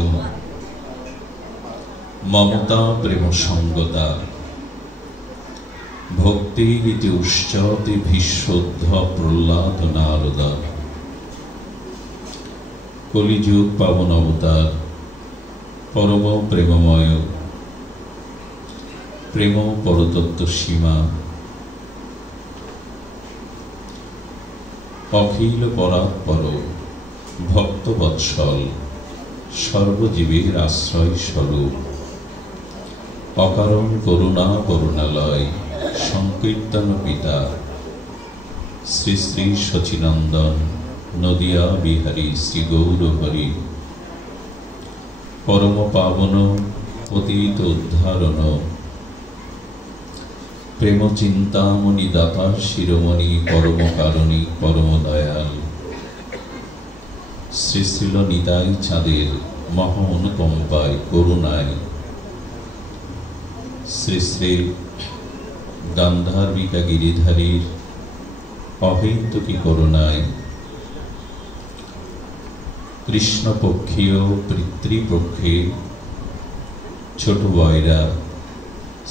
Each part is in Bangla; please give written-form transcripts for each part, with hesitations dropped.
বিষ্ণু মমতা প্রেম সঙ্গতা ভক্তি ইতি উচ্চতে ভীষ্মোদ্ধ প্রহ্লাদ নারদা কলিযুগ পাবন অবতার পরম প্রেমময় প্রেম পরতত্ত্ব সীমা অখিল পরাৎপর ভক্তবৎসল সর্বজীবের আশ্রয় স্বরূপ অকারণ করুণা করুণালয় সংকীর্তন পিতা শ্রী শ্রী শচীনন্দন নদিয়া বিহারী শ্রী গৌরহরি পরম পাবন পতিত উদ্ধারণ প্রেম চিন্তামণি দাতা শিরোমণি পরম কারণী পরম দয়াল শ্রী শ্রীল নিতাই চাঁদের মহা অনুকম্পায় করুণায় শ্রী শ্রী গান্ধার্বিকা গিরিধারীর অহৈতুকী করুণায় কৃষ্ণপক্ষীয় পিতৃপক্ষে ছোট বয়রা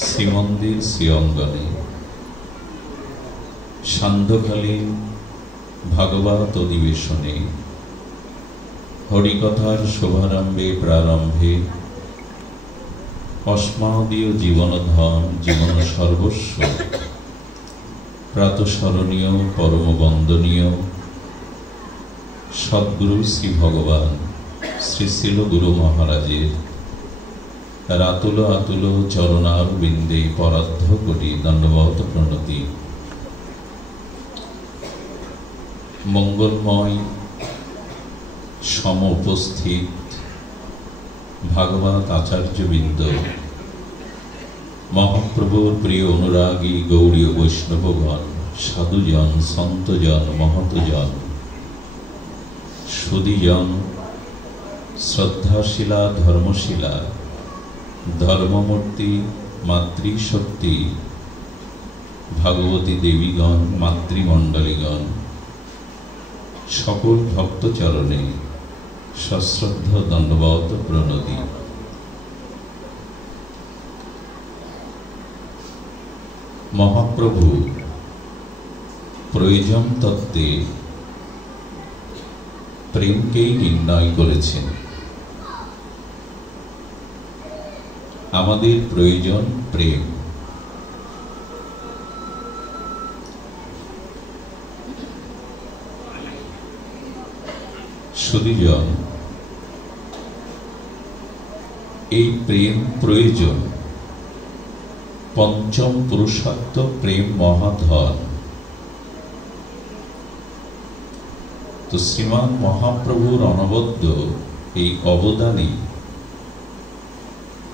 শ্রীমন্দির শ্রী অঙ্গনে সান্ধ্যকালীন ভাগবত অধিবেশনে হরিকথার শুভারম্ভে প্রারম্ভে অস্মাদীয় জীবনধন জীবন সর্বস্ব প্রাতঃস্মরণীয় পরম বন্দনীয় সদ্গুরু শ্রী ভগবান শ্রী শ্রীল গুরু মহারাজের রাতুল আতুল চরণারবিন্দে পরার্ধ কোটি দণ্ডবত প্রণতি। মঙ্গলময় সম উপস্থিত ভাগবত আচার্যবৃন্দ, মহাপ্রভুর প্রিয় অনুরাগী গৌড়ীয় বৈষ্ণবগণ, সাধুজন, সন্তজন, মহতজন, সুধীজন, শ্রদ্ধাশীলা, ধর্মশীলা, ধর্মমূর্তি, মাতৃশক্তি, ভাগবতী দেবীগণ, মাতৃমণ্ডলীগণ, সকল ভক্তচরণে সশ্রদ্ধ দণ্ডবত প্রণতি। মহাপ্রভু প্রয়োজন তত্ত্বে প্রেমকেই নির্ণয় করেছেন। আমাদের প্রয়োজন প্রেম। সুধীজন, এই প্রেম প্রয়োজন। পঞ্চম পুরুষার্থ প্রেম মহাধন। তো শ্রীমান মহাপ্রভুর অনবদ্য এই অবদানে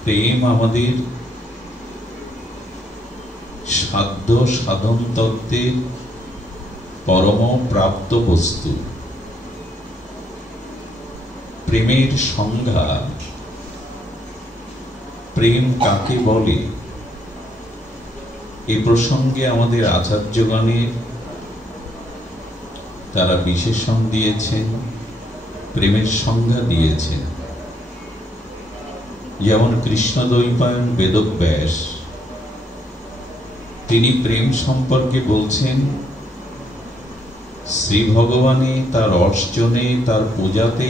প্রেম আমাদের সাধ্য সাধন তত্ত্বের পরম প্রাপ্ত বস্তু। প্রেমের সংজ্ঞা, প্রেম কাকে বলে, এ প্রসঙ্গে আমাদের আচার্যগণের তারা বিশেষণ দিয়েছেন, প্রেমের সংজ্ঞা দিয়েছেন। যেমন কৃষ্ণদ্বৈপায়ন বেদব্যাস, তিনি প্রেম সম্পর্কে বলছেন, শ্রী ভগবানে, তার অর্চনে, তার পূজাতে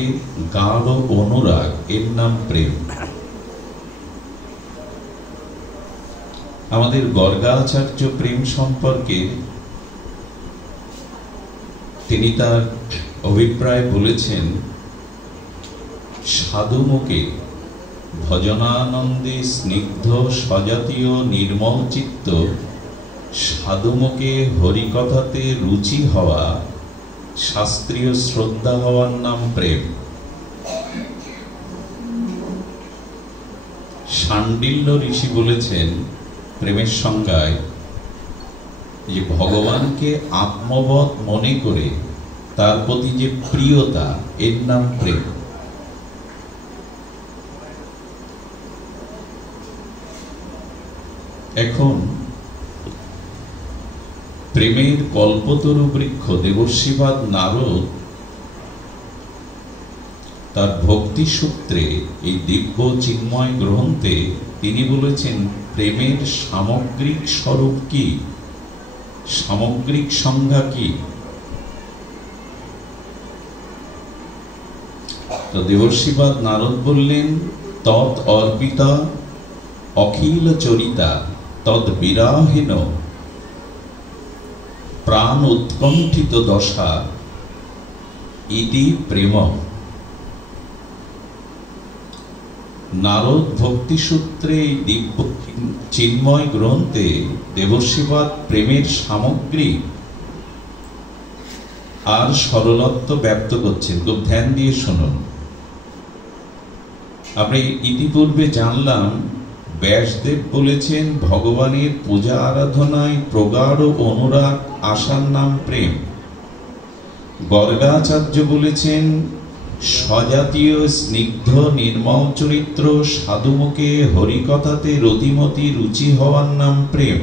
গাঢ় অনুরাগ, এর নাম প্রেম। আমাদের গর্গাচার্য প্রেম সম্পর্কে তিনি তার অভিপ্রায় বলেছেন, সাধুমুখে ভজনানন্দে স্নিগ্ধ সজাতীয় নির্মল চিত্ত সাধুমুখে হরিকথাতে রুচি হওয়া, শাস্ত্রীয় শ্রদ্ধা হওয়ার নাম প্রেম। শাণ্ডিল্য ঋষি বলেছেন প্রেমের সংজ্ঞায় যে ভগবানকে আত্মবৎ মনে করে তার প্রতি যে প্রিয়তা, এর নাম প্রেম। এখন প্রেমের কল্পতরু বৃক্ষ দেবর্ষিবাদ নারদ তার ভক্তি সূত্রে এই দিব্য চিন্ময় গ্রন্থে তিনি বলেছেন প্রেমের সামগ্রিক স্বরূপ কি, সামগ্রিক সংজ্ঞা কি। তো দেবর্ষিপাদ নারদ বললেন তৎ অর্পিতা অখিল চরিতা তদ বিরাহীন প্রাণ উৎকণ্ঠিত দশা ইতি প্রেম। নারদ ভক্তি সূত্রে এই দিব্য চিন্ময় গ্রন্থে দেবর্ষিপাদ প্রেমের সামগ্রিক আর সরলত্ব ব্যক্ত করছেন। খুব ধ্যান দিয়ে শুনুন। আমরা ইতিপূর্বে জানলাম ব্যাসদেব বলেছেন ভগবানের পূজা আরাধনায় প্রগাঢ় অনুরাগ আশার নাম প্রেম। গর্গাচার্য বলেছেন স্বজাতীয় স্নিগ্ধ নির্মল চরিত্র সাধুমুখে হরিকথাতে রতিমতি রুচি হওয়ার নাম প্রেম।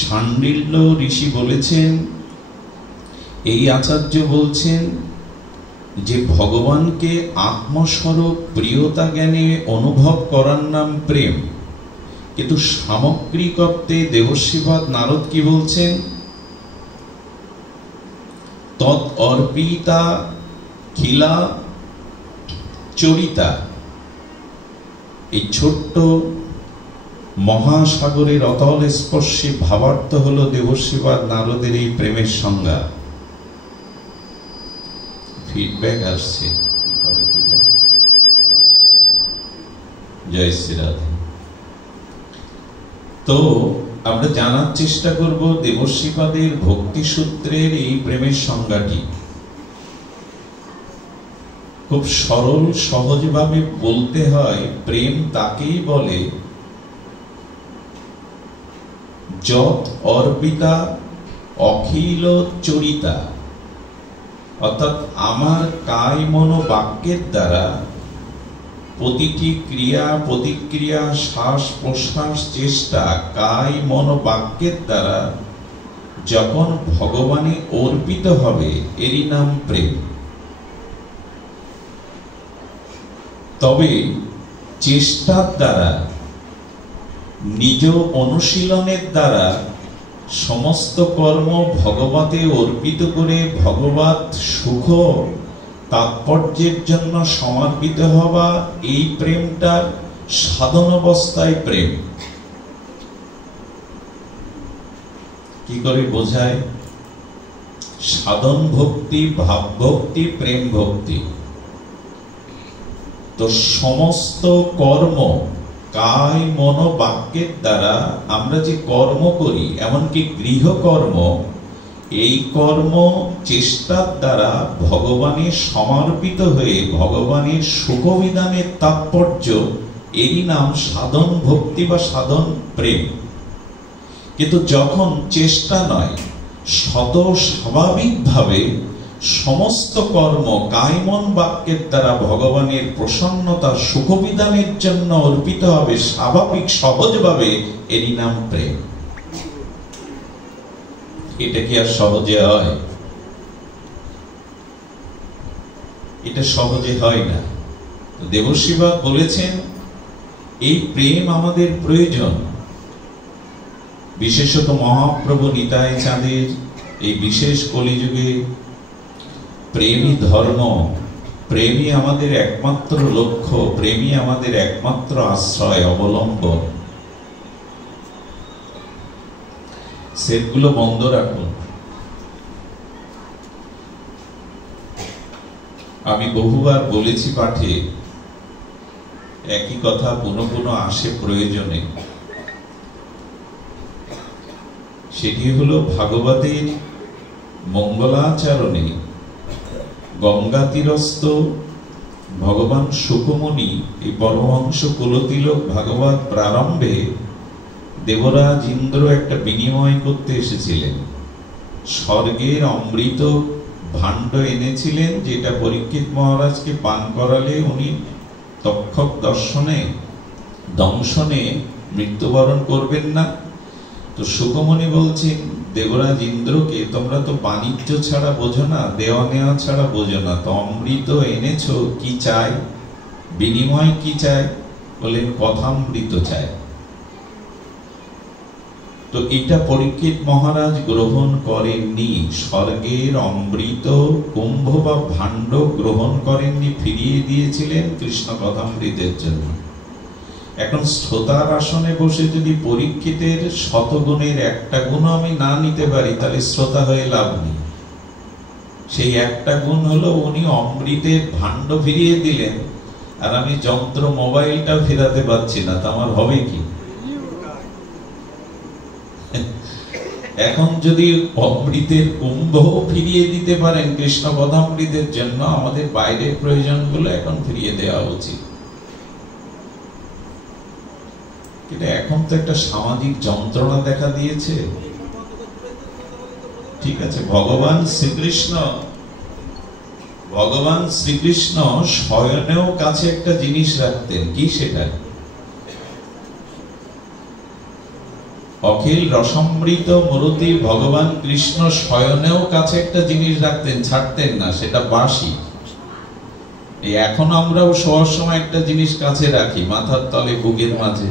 শাণ্ডিল্য ঋষি বলেছেন, এই আচার্য বলছেন যে ভগবানকে আত্মস্বরূপ প্রিয়তা জ্ঞানে অনুভব করার নাম প্রেম। কিন্তু সামগ্রিক অর্থে দেবর্ষিপাদ নারদ কি বলছেন? তৎ অর্পিতা খিলা চরিতা। এই ছোট্ট মহাসাগরের অতল স্পর্শী ভাবার্থ হলো দেবর্ষিপাদ নারদের এই প্রেমের সংজ্ঞা। ফিডব্যাক আসছে, কি করে কি জানে। জয় শ্রী রাধে। তো আমরা জানার চেষ্টা করব দেবর্ষিপাদের ভক্তি সূত্রের এই প্রেমের সংজ্ঞাটি। খুব সরল সহজভাবে বলতে হয়, প্রেম তাকেই বলে যৎ অর্পিতা অখিল চরিতা, অর্থাৎ আমার কায় মন বাক্যের দ্বারা প্রতিটি ক্রিয়া প্রতিক্রিয়া শ্বাস প্রশ্বাস চেষ্টা কায় মন বাক্যের দ্বারা যখন ভগবানে অর্পিত হবে এরই নাম প্রেম। তবে চেষ্টার দ্বারা নিজ অনুশীলনের দ্বারা সমস্ত কর্ম ভগবতে অর্পিত করে ভগবত সুখ তাৎপর্যের জন্য সমর্পিত হওয়া, এই প্রেমটার সাধন অবস্থায় প্রেম। কি করে বোঝায়? সাধন ভক্তি, ভাব ভক্তি, প্রেম ভক্তি। তো সমস্ত কর্ম কায় মন বাক্যের দ্বারা আমরা যে কর্ম করি, এমনকি গৃহকর্ম, এই কর্ম চেষ্টার দ্বারা ভগবানের সমর্পিত হয়ে ভগবানের সুখবিধানের তাৎপর্য, এরই নাম সাধন ভক্তি বা সাধন প্রেম। কিন্তু যখন চেষ্টা নয়, সদ স্বাভাবিকভাবে সমস্ত কর্ম কায় মন বাক্যের দ্বারা ভগবানের প্রসন্নতা সুখবিধানের জন্য অর্পিত হবে স্বাভাবিক সহজভাবে, এরই নাম প্রেম। এটা কি আর সহজে হয়? এটা সহজে হয় না। দেবর্ষিপাদ বলেছেন এই প্রেম আমাদের প্রয়োজন। বিশেষত মহাপ্রভু নিতাই চাঁদের এই বিশেষ কলিযুগে প্রেমই ধর্ম, প্রেমই আমাদের একমাত্র লক্ষ্য, প্রেমই আমাদের একমাত্র আশ্রয় অবলম্বন। সেটগুলো বন্ধ রাখুন। আমি বহুবার বলেছি পাঠে, একই কথা পুনঃ পুনঃ আসে প্রয়োজনে। সেটি হলো ভাগবতের মঙ্গলাচরণে গঙ্গা তীরস্থ ভগবান শুকমুনি, এই পরমহংস কুলতিলক ভাগবত প্রারম্ভে দেবরাজ ইন্দ্র একটা বিনিময় করতে এসেছিলেন। স্বর্গের অমৃত ভাণ্ড এনেছিলেন, যেটা পরীক্ষিত মহারাজকে পান করালে উনি তক্ষক দংশনে মৃত্যুবরণ করবেন না। তো শুকমুনি বলছেন দেবরাজ ইন্দ্রকে, তোমরা তো বাণিজ্য ছাড়া বোঝো না, দেওয়া নেওয়া ছাড়া বোঝো না, তো অমৃত এনেছো, কি চাই, বিনিময় কি চাই? বলেন কথামৃত চাই। তো এটা পরীক্ষিত মহারাজ গ্রহণ করেননি। স্বর্গের অমৃত কুম্ভ বা ভাণ্ড গ্রহণ করেননি, ফিরিয়ে দিয়েছিলেন কৃষ্ণ কথামৃতের জন্য। এখন শ্রোতার আসনে বসে যদি পরীক্ষিতের শতগুণের একটা গুণ আমি না নিতে পারি, তাহলে শ্রোতা হয়ে লাভ নেই। সেই একটা গুণ হলো উনি অমৃতের ভাণ্ড ফিরিয়ে দিলেন, আর আমি যন্ত্র মোবাইলটা ফেরাতে পারছি না, তা আমার হবে কি? এখন যদি অমৃতের কুম্ভ ফিরিয়ে দিতে পারেন কৃষ্ণ কথামৃতের জন্য, আমাদের বাইরের প্রয়োজনগুলো এখন ফিরিয়ে দেওয়া উচিত। কিন্তু এখন তো একটা সামাজিক যন্ত্রণা দেখা দিয়েছে। ঠিক আছে, ভগবান শ্রীকৃষ্ণ শয়নেও কাছে একটা জিনিস রাখতেন। কি সেটা? অখিল রসমৃত মূরতি ভগবান কৃষ্ণ শয়নেও কাছে একটা জিনিস রাখতেন, ছাড়তেন না, সেটা বাঁশি। এখন আমরাও শোয়ার সময় একটা জিনিস কাছে রাখি, মাথার তলে, বুকের মাঝে।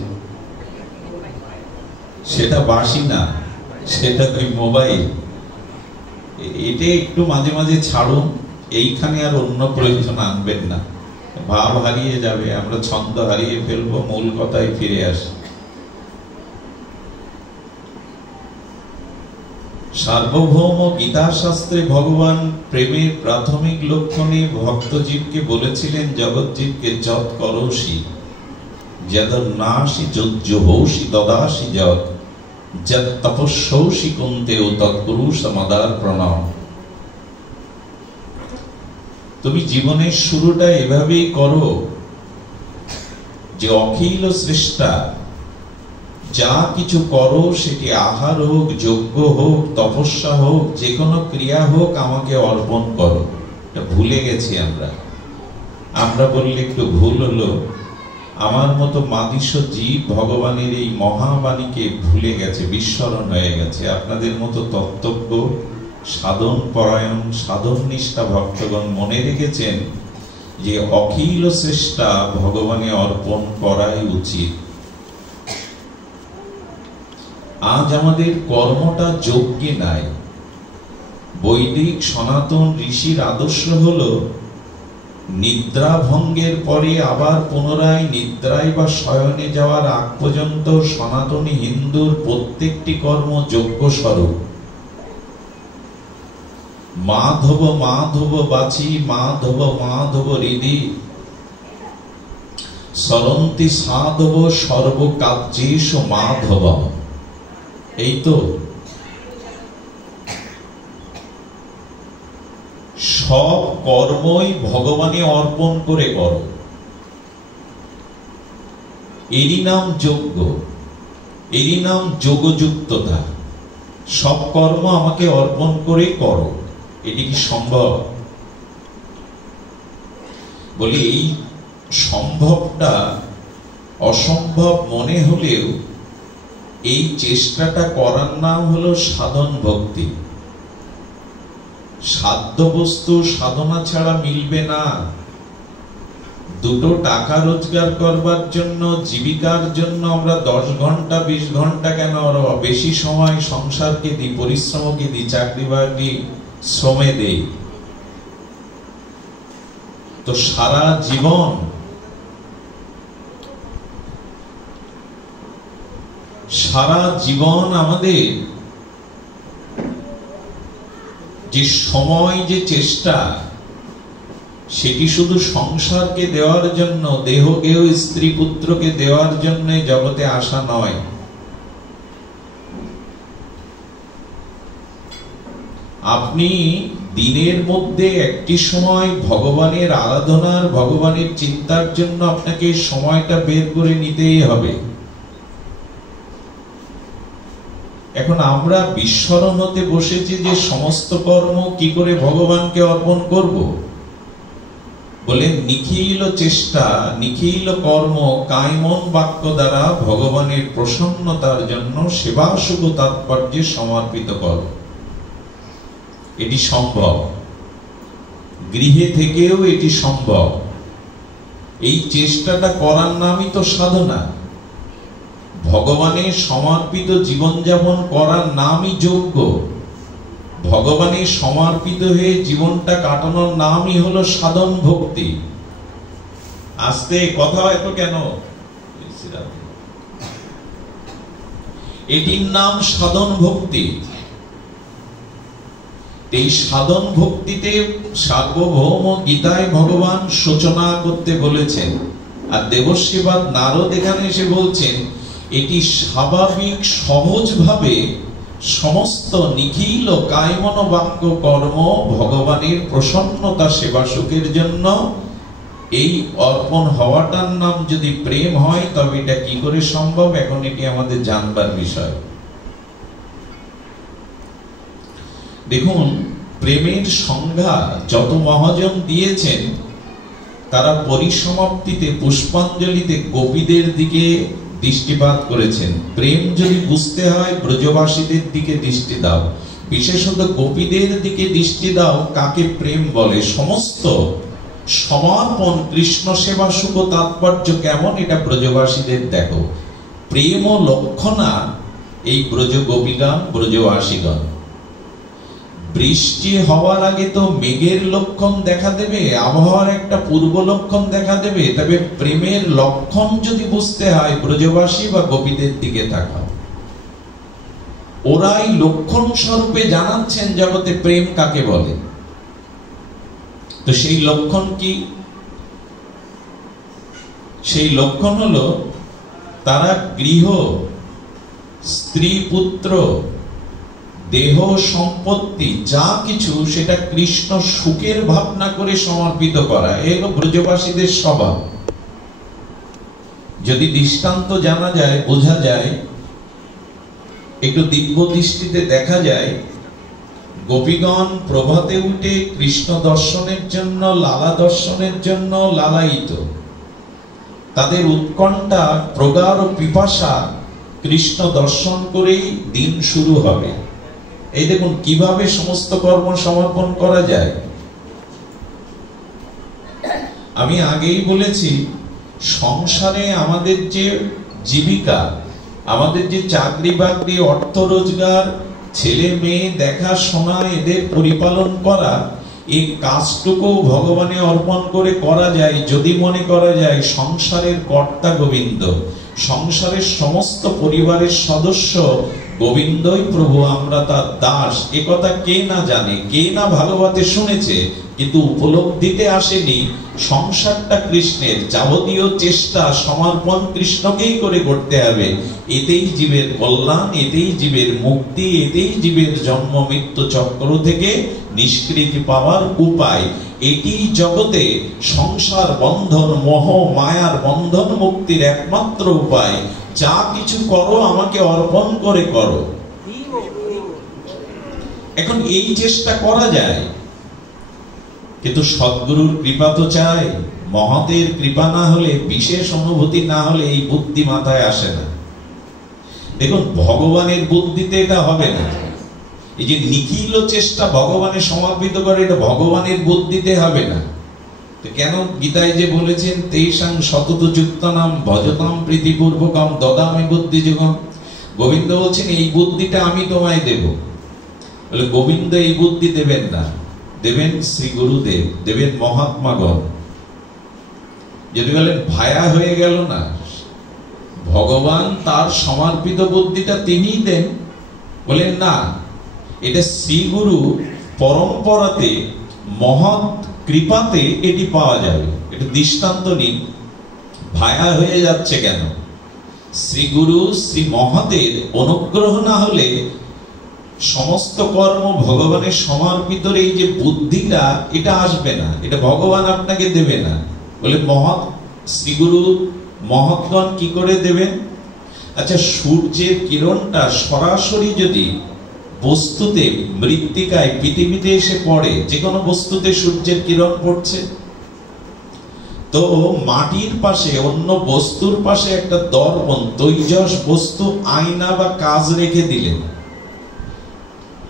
সেটা বাঁশি না, সেটা ওই মোবাইল। এটা একটু মাঝে মাঝে ছাড়ুন, এইখানে আর অন্য প্রয়োজন আনবেন না, ভাব হারিয়ে যাবে, আমরা ছন্দ হারিয়ে ফেলবো, মূল কথায় ফিরে আসি। সার্বভৌম গীতা শাস্ত্রে ভগবান প্রেমের প্রাথমিক লক্ষণে ভক্তজীবকে বলেছিলেন, জগৎজীবকে যৎ করোষি যদন্নাসি যজ্জোহৌষি দদাসি যৎ যৎ তপস্যৌষি কুন্তেও তৎকুরু সমাদার প্রণাম। তুমি জীবনের শুরুটা এভাবেই করো যে অখিল সৃষ্টা যা কিছু করো, সেটি আহার হোক, যজ্ঞ হোক, তপস্যা হোক, যে কোনো ক্রিয়া হোক, আমাকে অর্পণ করো। এটা ভুলে গেছি আমরা বললে একটু ভুল হলো। আমার মতো মাদিস জীব ভগবানের এই মহাবাণীকে ভুলে গেছে, বিস্মরণ হয়ে গেছে। আপনাদের মতো তত্ত্বজ্ঞ, সাধন পরায়ণ, সাধন নিষ্ঠা ভক্তগণ মনে রেখেছেন যে অখিল সৃষ্টা ভগবানে অর্পণ করাই উচিত। আজ আমাদের কর্মটা যজ্ঞে নাই। বৈদিক সনাতন ঋষির আদর্শ হলো নিদ্রা ভঙ্গের পরে আবার পুনরায় নিদ্রায় বা শয়নে যাওয়ার আগ পর্যন্ত সনাতনী হিন্দুর প্রত্যেকটি কর্ম যজ্ঞ স্বরূপ। মাধব মাধব বাচি, মাধব মাধব হৃদি, সরন্তি সাধব সর্বকার্যেষ মাধব। এই তো সব কর্মই ভগবানে অর্পণ করে করো, এরই নাম যজ্ঞ, এরই নাম যোগযুক্ততা। সব কর্ম আমাকে অর্পণ করে করো। এটি কি সম্ভব? বলি এই সম্ভবটা অসম্ভব মনে হলেও এই চেষ্টাটা করার নাম হলো সাধন ভক্তি। সাধ্য বস্তু সাধনা ছাড়া মিলবে না। দুটো টাকা রোজগার করবার জন্য, জীবিকার জন্য আমরা 10 ঘন্টা 20 ঘন্টা কেন বেশি সময় সংসারকে দিই, পরিশ্রমকে দিই, চাকরি বাকরি শ্রমে দেই। তো সারা জীবন আমাদের যে সময়, যে চেষ্টা, সেটি শুধু সংসারকে দেওয়ার জন্য, দেহগেহ স্ত্রী পুত্রকে দেওয়ার জন্য জগতে আসা নয়। আপনি দিনের মধ্যে একটি সময় ভগবানের আরাধনার, ভগবানের চিন্তার জন্য আপনাকে সময়টা বের করে নিতেই হবে। এখন আমরা বিস্মরণ হতে বসেছি যে সমস্ত কর্ম কি করে ভগবানকে অর্পণ করব। বলে নিখিল চেষ্টা নিখিল কর্ম কায়মন বাক্য দ্বারা ভগবানের প্রসন্নতার জন্য সেবা শুভ তাৎপর্যে সমর্পিত কর। এটি সম্ভব, গৃহে থেকেও এটি সম্ভব। এই চেষ্টাটা করার নামই তো সাধনা। ভগবানের সমর্পিত জীবনযাপন করার নামই যজ্ঞ। ভগবানের সমর্পিত হয়ে জীবনটা কাটানোর নামই হলো সাধন ভক্তি। আস্তে কথা হয়তো কেন, এটির নাম সাধন ভক্তি। এই সাধন ভক্তিতে সার্বভৌম গীতায় ভগবান সূচনা করতে বলেছেন, আর দেবশ্রীবাদ নারদ এখানে এসে বলছেন এটি স্বাভাবিক সহজভাবে সমস্ত নিখিল কায়মন বাক্য কর্ম ভগবানের প্রসন্নতা সেবা সুখের জন্য এই অর্পণ হওয়াটার নাম যদি প্রেম হয়, তবে এটা কি করে সম্ভব, এখন এটি আমাদের জানবার বিষয়। দেখুন, প্রেমের সংজ্ঞা যত মহাজন দিয়েছেন, তারা পরিসমাপ্তিতে পুষ্পাঞ্জলিতে গোপীদের দিকে দৃষ্টিপাত করেছেন। প্রেম যদি বুঝতে হয়, ব্রজবাসীদের দিকে দৃষ্টি দাও, বিশেষত গোপীদের দিকে দৃষ্টি দাও। কাকে প্রেম বলে? সমস্ত সমর্পণ, কৃষ্ণ সেবা শুভ তাৎপর্য কেমন, এটা ব্রজবাসীদের দেখো। প্রেম ও লক্ষণা এই ব্রজ গোপীগণ, ব্রজবাসীগণ। বৃষ্টি হওয়ার আগে তো মেঘের লক্ষণ দেখা দেবে, আবহাওয়ার একটা পূর্ব লক্ষণ দেখা দেবে। তবে প্রেমের লক্ষণ যদি বুঝতে হয়, ব্রজবাসী বা গোপীদের দিকে তাকাও। ওরাই লক্ষণ স্বরূপে জানাচ্ছেন জগতে প্রেম কাকে বলে। তো সেই লক্ষণ কি? সেই লক্ষণ হলো তারা গৃহ, স্ত্রী, পুত্র, দেহ, সম্পত্তি যা কিছু সেটা কৃষ্ণ সুখের ভাবনা করে সমর্পিত করা। এই হলো ব্রজবাসীদের স্বভাব। যদি দৃষ্টান্ত জানা যায়, বোঝা যায়, একটু দিব্য দৃষ্টিতে দেখা যায়, গোপীগণ প্রভাতে উঠে কৃষ্ণ দর্শনের জন্য, লালা দর্শনের জন্য লালায়িত। তাদের উৎকণ্ঠা, প্রগাঢ় পিপাসা কৃষ্ণ দর্শন করেই দিন শুরু হবে। এই দেখুন কিভাবে সমস্ত কর্ম সমর্পণ করা যায়। আমি আগেই বলেছি, সংসারে আমাদের যে জীবিকা, আমাদের যে চাকরি বাকরি, অর্থ রোজগার, ছেলে মেয়ে দেখাশোনা, এদের পরিপালন করা, এই কাজটুকু ভগবানে অর্পণ করে করা যায় যদি মনে করা যায় সংসারের কর্তা গোবিন্দ, সংসারের সমস্ত পরিবারের সদস্য গোবিন্দই প্রভু, আমরা তার দাস। এ কথা কে না জানে, কে না ভালোবাসতে শুনেছে, কিন্তু উপলব্ধিতে আসেনি সংসারটা কৃষ্ণের। যাবতীয় চেষ্টা সমর্পণ কৃষ্ণকেই করে করতে হবে। এতেই জীবের কল্যাণ, এতেই জীবের মুক্তি, এতেই জীবের জন্ম মৃত্যু চক্র থেকে নিষ্কৃতি পাওয়ার উপায়। এটি জগতে সংসার বন্ধন, মোহ মায়ার বন্ধন মুক্তির একমাত্র উপায়। যা কিছু করো আমাকে অর্পণ করে করো। এখন এই চেষ্টা করা যায়, কিন্তু সদ্গুরুর কৃপা তো চাই। মহতের কৃপা না হলে, বিশেষ অনুভূতি না হলে এই বুদ্ধি মাথায় আসে না। দেখুন, ভগবানের বুদ্ধিতে এটা হবে না। এই যে নিখিল চেষ্টা ভগবানের সমর্পিত করে, এটা ভগবানের বুদ্ধিতে হবে না। তো কেন গীতায় যে বলেছেন তেষাং সতত যুক্তানাম ভজতাম প্রীতিপূর্বকম দদামি বুদ্ধি যুগম, গোবিন্দ বলছেন এই বুদ্ধিটা আমি তোমায় দেব। বলে গোবিন্দ এই বুদ্ধি দেবেন না, দেবেন শ্রী গুরুদেব, দেবেন মহাত্মাগণ। যদি বলেন ভায়া হয়ে গেল না, ভগবান তার সমর্পিত বুদ্ধিটা তিনিই দেন। বলেন না, এটা শ্রী গুরু পরম্পরাতে মহৎ কৃপাতে এটি পাওয়া যাবে। এটা দৃষ্টান্ত নিন, ভায়া হয়ে যাচ্ছে কেন? শ্রী গুরু শ্রী মহতের অনুগ্রহ না হলে সমস্ত কর্ম ভগবানের সমর্পিত এই যে বুদ্ধিটা, এটা আসবে না, এটা ভগবান আপনাকে দেবে না। বলে মহৎ শ্রীগুরু মহৎগণ কি করে দেবেন? আচ্ছা, সূর্যের কিরণটা সরাসরি যদি বস্তুতে, মৃত্তিকায়, পৃথিবীতে এসে পড়ে, যে কোনো বস্তুতে সূর্যের কিরণ পড়ছে, তো মাটির পাশে অন্য বস্তুর পাশে একটা দর্পণ, তৈজস বস্তু, আয়না বা কাজ রেখে দিলেন।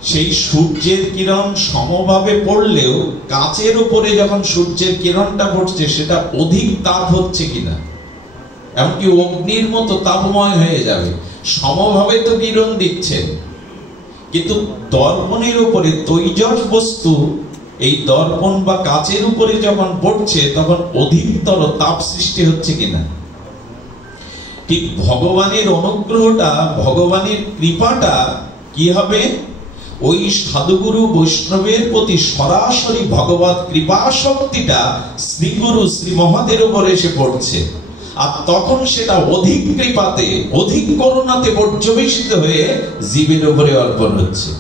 সেই সূর্যের কিরণ সমভাবে পড়লেও কাচের উপরে যখন সূর্যের কিরণটা পড়ছে সেটা অধিক তাপ হচ্ছে কিনা, এমনকি অগ্নির মতো তাপময় হয়ে যাবে, সমভাবে তো কিরণ দিচ্ছেন, কিন্তু দর্পণের উপরে তৈজস বস্তু এই দর্পণ বা কাচের উপরে যখন পড়ছে তখন অধিকতর তাপ সৃষ্টি হচ্ছে কিনা। ঠিক ভগবানের অনুগ্রহটা, ভগবানের কৃপাটা কি হবে, ওই সাধুগুরু বৈষ্ণবের প্রতি সরাসরি ভগবত কৃপা শক্তিটা শ্রীগুরু শ্রী মহাদের উপরে এসে পড়ছে, আর তখন সেটা অধিক কৃপাতে, অধিক করুণাতে পর্যবেসিত হয়ে জীবের উপরে অর্পণ হচ্ছে।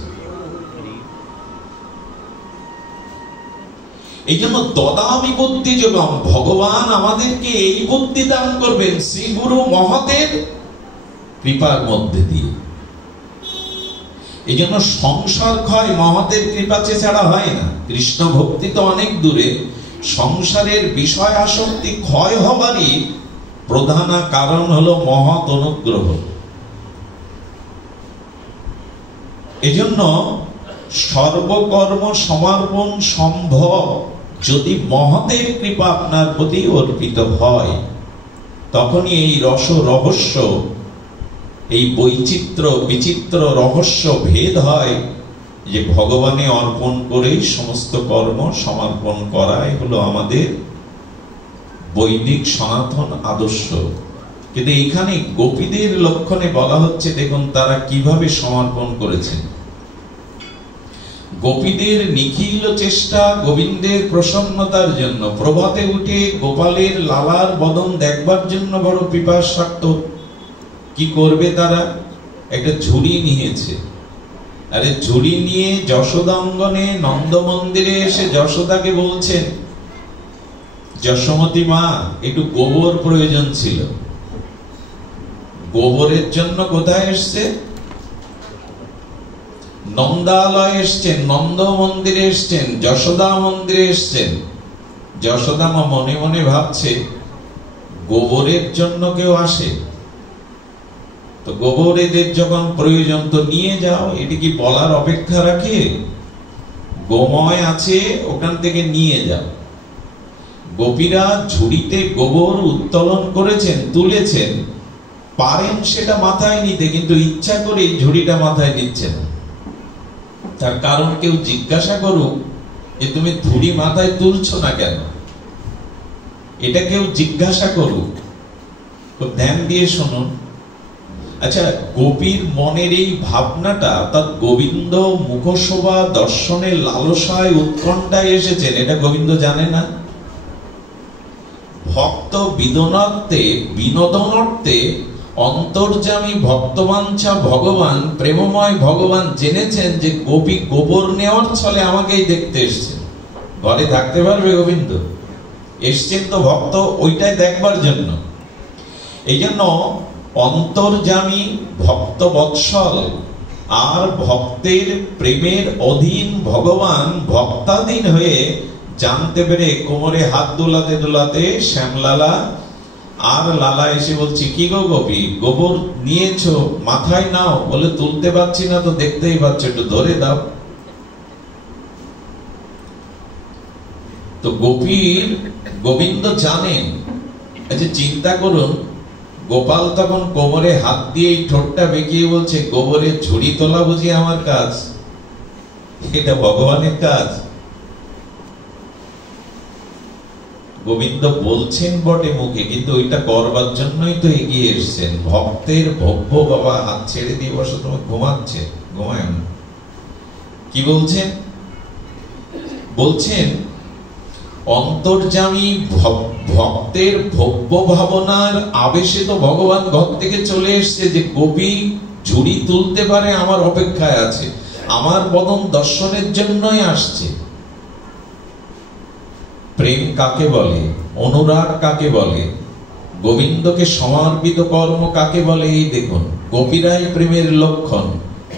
এই জন্য দদামি বুদ্ধি যোগম, ভগবান আমাদেরকে এই বুদ্ধি দান করবেন শ্রী গুরু মহাদের কৃপার মধ্যে দিয়ে। এই জন্য সংসার ক্ষয় মহাদের কৃপা ছাড়া হয় না। কৃষ্ণ ভক্তি তো অনেক দূরে, সংসারের বিষয় আসক্তি ক্ষয় হবারই প্রধান কারণ হলো মহৎ অনুগ্রহ। এজন্য সর্বকর্ম সমর্পণ সম্ভব যদি মহতের কৃপা আপনার প্রতি অর্পিত হয়, তখনই এই রস রহস্য, এই বৈচিত্র্য বিচিত্র রহস্য ভেদ হয় যে ভগবানে অর্পণ করেই সমস্ত কর্ম সমর্পণ করাই হলো আমাদের বৈদিক সনাতন আদর্শ। কিন্তু এখানে গোপীদের লক্ষণে বলা হচ্ছে, দেখুন তারা কিভাবে সমর্পণ করেছেন। গোপীদের নিখিল চেষ্টা গোবিন্দের প্রসন্নতার জন্য, প্রভাতে উঠে গোপালের লালার বদন দেখবার জন্য বড় পিপাসার্ত। কি করবে তারা? একটা ঝুড়ি নিয়েছে, আরে ঝুড়ি নিয়ে যশোদাঙ্গনে নন্দ মন্দিরে এসে যশোদাকে বলছেন, যশোমতী মা একটু গোবর প্রয়োজন ছিল। গোবরের জন্য কোথায় এসছে? নন্দালয় এসছেন, নন্দ মন্দিরে এসছেন, যশোদা মন্দিরে এসছেন। যশোদা মা মনে মনে ভাবছে, গোবরের জন্য কেউ আসে তো গোবর এদের যখন প্রয়োজন তো নিয়ে যাও, এটি কি বলার অপেক্ষা রাখে? গোময় আছে, ওখান থেকে নিয়ে যাও। গোপীরা ঝুড়িতে গোবর উত্তোলন করেছেন, তুলেছেন, পারেন সেটা মাথায় নিতে, কিন্তু ইচ্ছা করে ঝুড়িটা মাথায় নিচ্ছেন। তার কারণ কেউ জিজ্ঞাসা করুক যে তুমি ঝুড়ি মাথায় তুলছো না কেন, এটা কেউ জিজ্ঞাসা করুক, তো ধ্যান দিয়ে শুনুন। আচ্ছা, গোপীর মনের এই ভাবনাটা অর্থাৎ গোবিন্দ মুখশোভা দর্শনের লালসায় উৎকণ্ঠায় এসেছেন, এটা গোবিন্দ জানে না? ভক্ত বিনোদনার্থে অন্তর্যামী ভক্তবাঞ্ছা ভগবান, প্রেমময় ভগবান জেনেছেন যে গোপী গোবর নেওয়ার ছলে আমাকেই দেখতে এসছেন। ঘরে থাকতে পারবে গোবিন্দ? এসছেন তো ভক্ত ওইটাই দেখবার জন্য। এই জন্য অন্তর্যামী ভক্ত বৎসল আর ভক্তের প্রেমের অধীন ভগবান ভক্তাধীন হয়ে জানতে পেরে কোমরে হাত দোলাতে দোলাতে শ্যামলালা আর লালা এসে বলছি, কি গো গোপী, গোবর নিয়েছো, মাথায় নাও। বলে তুলতে পারছি না তো, দেখতেই পাচ্ছ, একটু ধরে দাও। তো গোবিন্দ জানেন। আচ্ছা চিন্তা করুন, গোপাল তখন কোমরে হাত দিয়ে ঠোঁটটা বেঁকিয়ে বলছে, গোবরের ঝুড়ি তোলা বুঝি আমার কাজ? এটা ভগবানের কাজ? গোবিন্দ বলছেন বটে মুখে, কিন্তু ওইটা করবার জন্যই তো এগিয়ে এসছেন। ভক্তের ভব্য বাবা হাত ছেড়ে দিয়ে বসে, তোমার ঘুমাচ্ছে, ঘুমায় না। কি বলছেন? বলছেন অন্তর্যামী ভক্তের ভব্য ভাবনার আবেশে তো ভগবান ঘর থেকে চলে এসছে যে গোপী ঝুড়ি তুলতে পারে, আমার অপেক্ষায় আছে, আমার বদন দর্শনের জন্যই আসছে। প্রেম কাকে বলে? অনুরাগ কাকে বলে? গোবিন্দকে সমর্পিত কর্ম কাকে বলে? এই দেখুন, গোপীরাই প্রেমের লক্ষণ,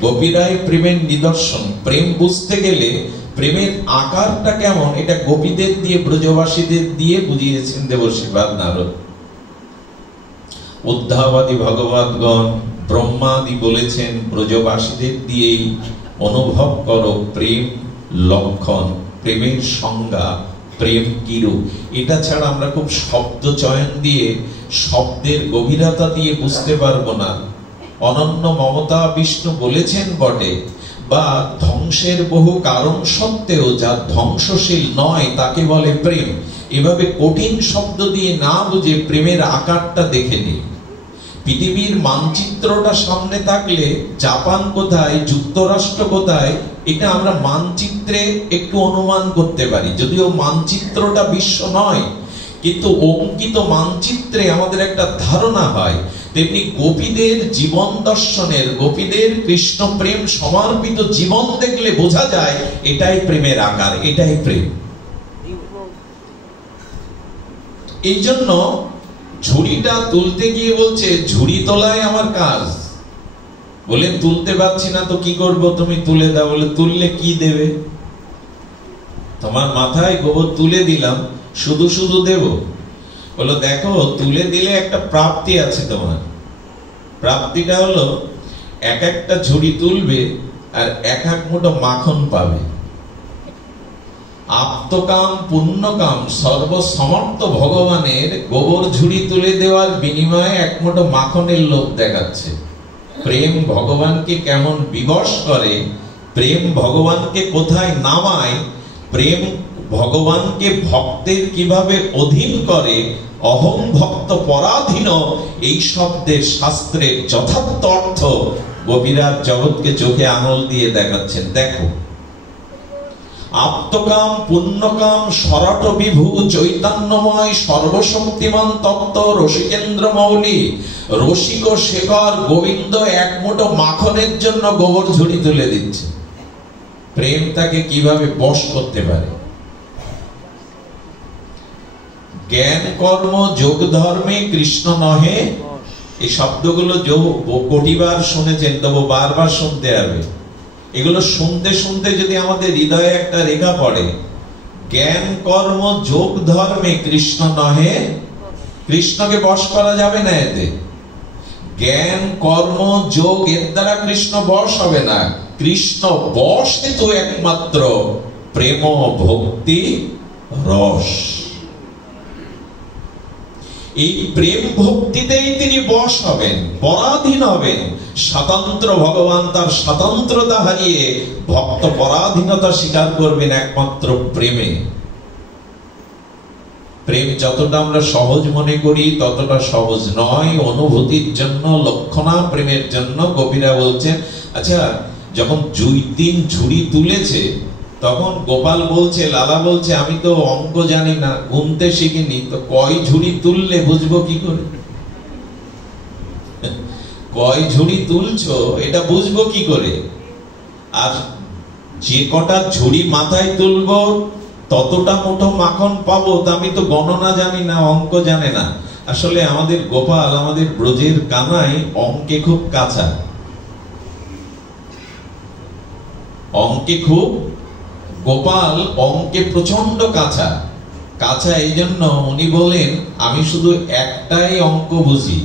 গোপীরাই প্রেমের নিদর্শন। প্রেম বুঝতে গেলে প্রেমের আকারটা কেমন এটা গোপীদের দিয়ে, ব্রজবাসীদের দিয়ে বুঝিয়েছেন দেবর্ষি নারদ। উদ্ধাবাদী ভগবৎগণ, ব্রহ্মাদি বলেছেন ব্রজবাসীদের দিয়েই অনুভব করো প্রেম লক্ষণ, প্রেমের সংজ্ঞা, প্রেম কিরূপ। এটা ছাড়া আমরা খুব শব্দ চয়ন দিয়ে, শব্দের গভীরতা দিয়ে বুঝতে পারবো না। অনন্য মমতা বিষ্ণু বলেছেন বটে, বা ধ্বংসের বহু কারণ সত্ত্বেও যা ধ্বংসশীল নয় তাকে বলে প্রেম। এভাবে কঠিন শব্দ দিয়ে না বুঝে প্রেমের আকারটা দেখে নিই। পৃথিবীর মানচিত্রটা সামনে থাকলে জাপান কোথায়, যুক্তরাষ্ট্র কোথায়, এটা আমরা মানচিত্রে একটু অনুমান করতে পারি, যদিও মানচিত্রটা বিশ্ব নয়, কিন্তু অঙ্কিত মানচিত্রে আমাদের একটা ধারণা হয়। তেমনি গোপীদের জীবন দর্শনের, গোপীদের কৃষ্ণ প্রেম সমর্পিত জীবন দেখলে বোঝা যায় এটাই প্রেমের আকার, এটাই প্রেম। এই জন্য ঝুড়িটা তুলতে গিয়ে বলছে, ঝুড়ি তোলাই আমার কাজ। বলে তুলতে পারছি না তো কি করব, তুমি তুলে দাও। বলে তুললে কি দেবে? তোমার মাথায় গোবর তুলে দিলাম, শুধু শুধু দেব? বলো দেখো, তুলে দিলে একটা প্রাপ্তি আছে তোমার। প্রাপ্তিটা হলো এক একটা ঝুড়ি তুলবে আর এক এক মুঠো মাখন পাবে। আপ্তকাম পুণ্যকাম সর্বসমর্থ ভগবানের গোবর ঝুড়ি তুলে দেওয়ার বিনিময়ে এক মুঠো মাখনের লোভ দেখাচ্ছে। প্রেম ভগবানকে কেমন বিবশ করে, প্রেম ভগবানকে কোথায় নামায়, প্রেম ভগবানকে ভক্তের কিভাবে অধীন করে, অহং ভক্ত পরাধীন, এই শব্দের শাস্ত্রের যথার্থ অর্থ গোপীরাজ জগৎকে চোখে আঙুল দিয়ে দেখাচ্ছেন। দেখো, আপ্তকাম পুণ্যকাম সরাট বিভু চৈতন্যময় সর্বশক্তিমান তত্ত্ব রসিকেন্দ্র মৌলি, রসিক শেখর গোবিন্দ এক মুঠো মাখনের জন্য গোবর ঝুড়ি তুলে দিচ্ছে। প্রেম তাকে কিভাবে বশ করতে পারে? জ্ঞান কর্ম যোগ ধর্মে কৃষ্ণ নহে, এই শব্দগুলো কোটিবার শুনেছেন, তবু বারবার শুনতে হবে। এগুলো শুনতে শুনতে যদি আমাদের হৃদয়ে একটা রেখা পড়ে, জ্ঞান কর্ম যোগ ধর্মে কৃষ্ণ নহে, কৃষ্ণকে বশ করা যাবে না এতে। জ্ঞান কর্ম যোগ এর দ্বারা কৃষ্ণ বশ হবে না। কৃষ্ণ বশ তো একমাত্র প্রেম ভক্তি রস। এই প্রেম ভক্তিতেই তিনি বশ হবেন, পরাধীন হবেন। স্বতন্ত্র ভগবান তার স্বতন্ত্রতা হারিয়ে ভক্ত পরাধীনতা স্বীকার করবেন একমাত্র প্রেমে। প্রেম যতটা আমরা সহজ মনে করি ততটা সহজ নয়। অনুভূতির জন্য, লক্ষণা প্রেমের জন্য গোপীরা বলছেন, আচ্ছা যখন তিন ঝুড়ি তুলেছে তখন গোপাল বলছে, লালা বলছে, আমি তো অঙ্ক জানি না, গুনতে শিখিনি, তো কয় ঝুড়ি তুললে বুঝবো কি করে? কয় ঝুড়ি তুলছো এটা বুঝবো কি করে? আর যে কটা ঝুড়ি মাথায় তুলবো ততটা মুঠো মাখন পাবো, তা আমি তো গণনা জানি না, অঙ্ক জানে না। আসলে আমাদের গোপাল, আমাদের ব্রজের কানাই অঙ্কে খুব কাঁচা, অঙ্কে খুব, গোপাল অঙ্কে প্রচন্ড কাঁচা। কাঁচা এই জন্য উনি বলেন, আমি শুধু একটাই অঙ্ক বুঝি,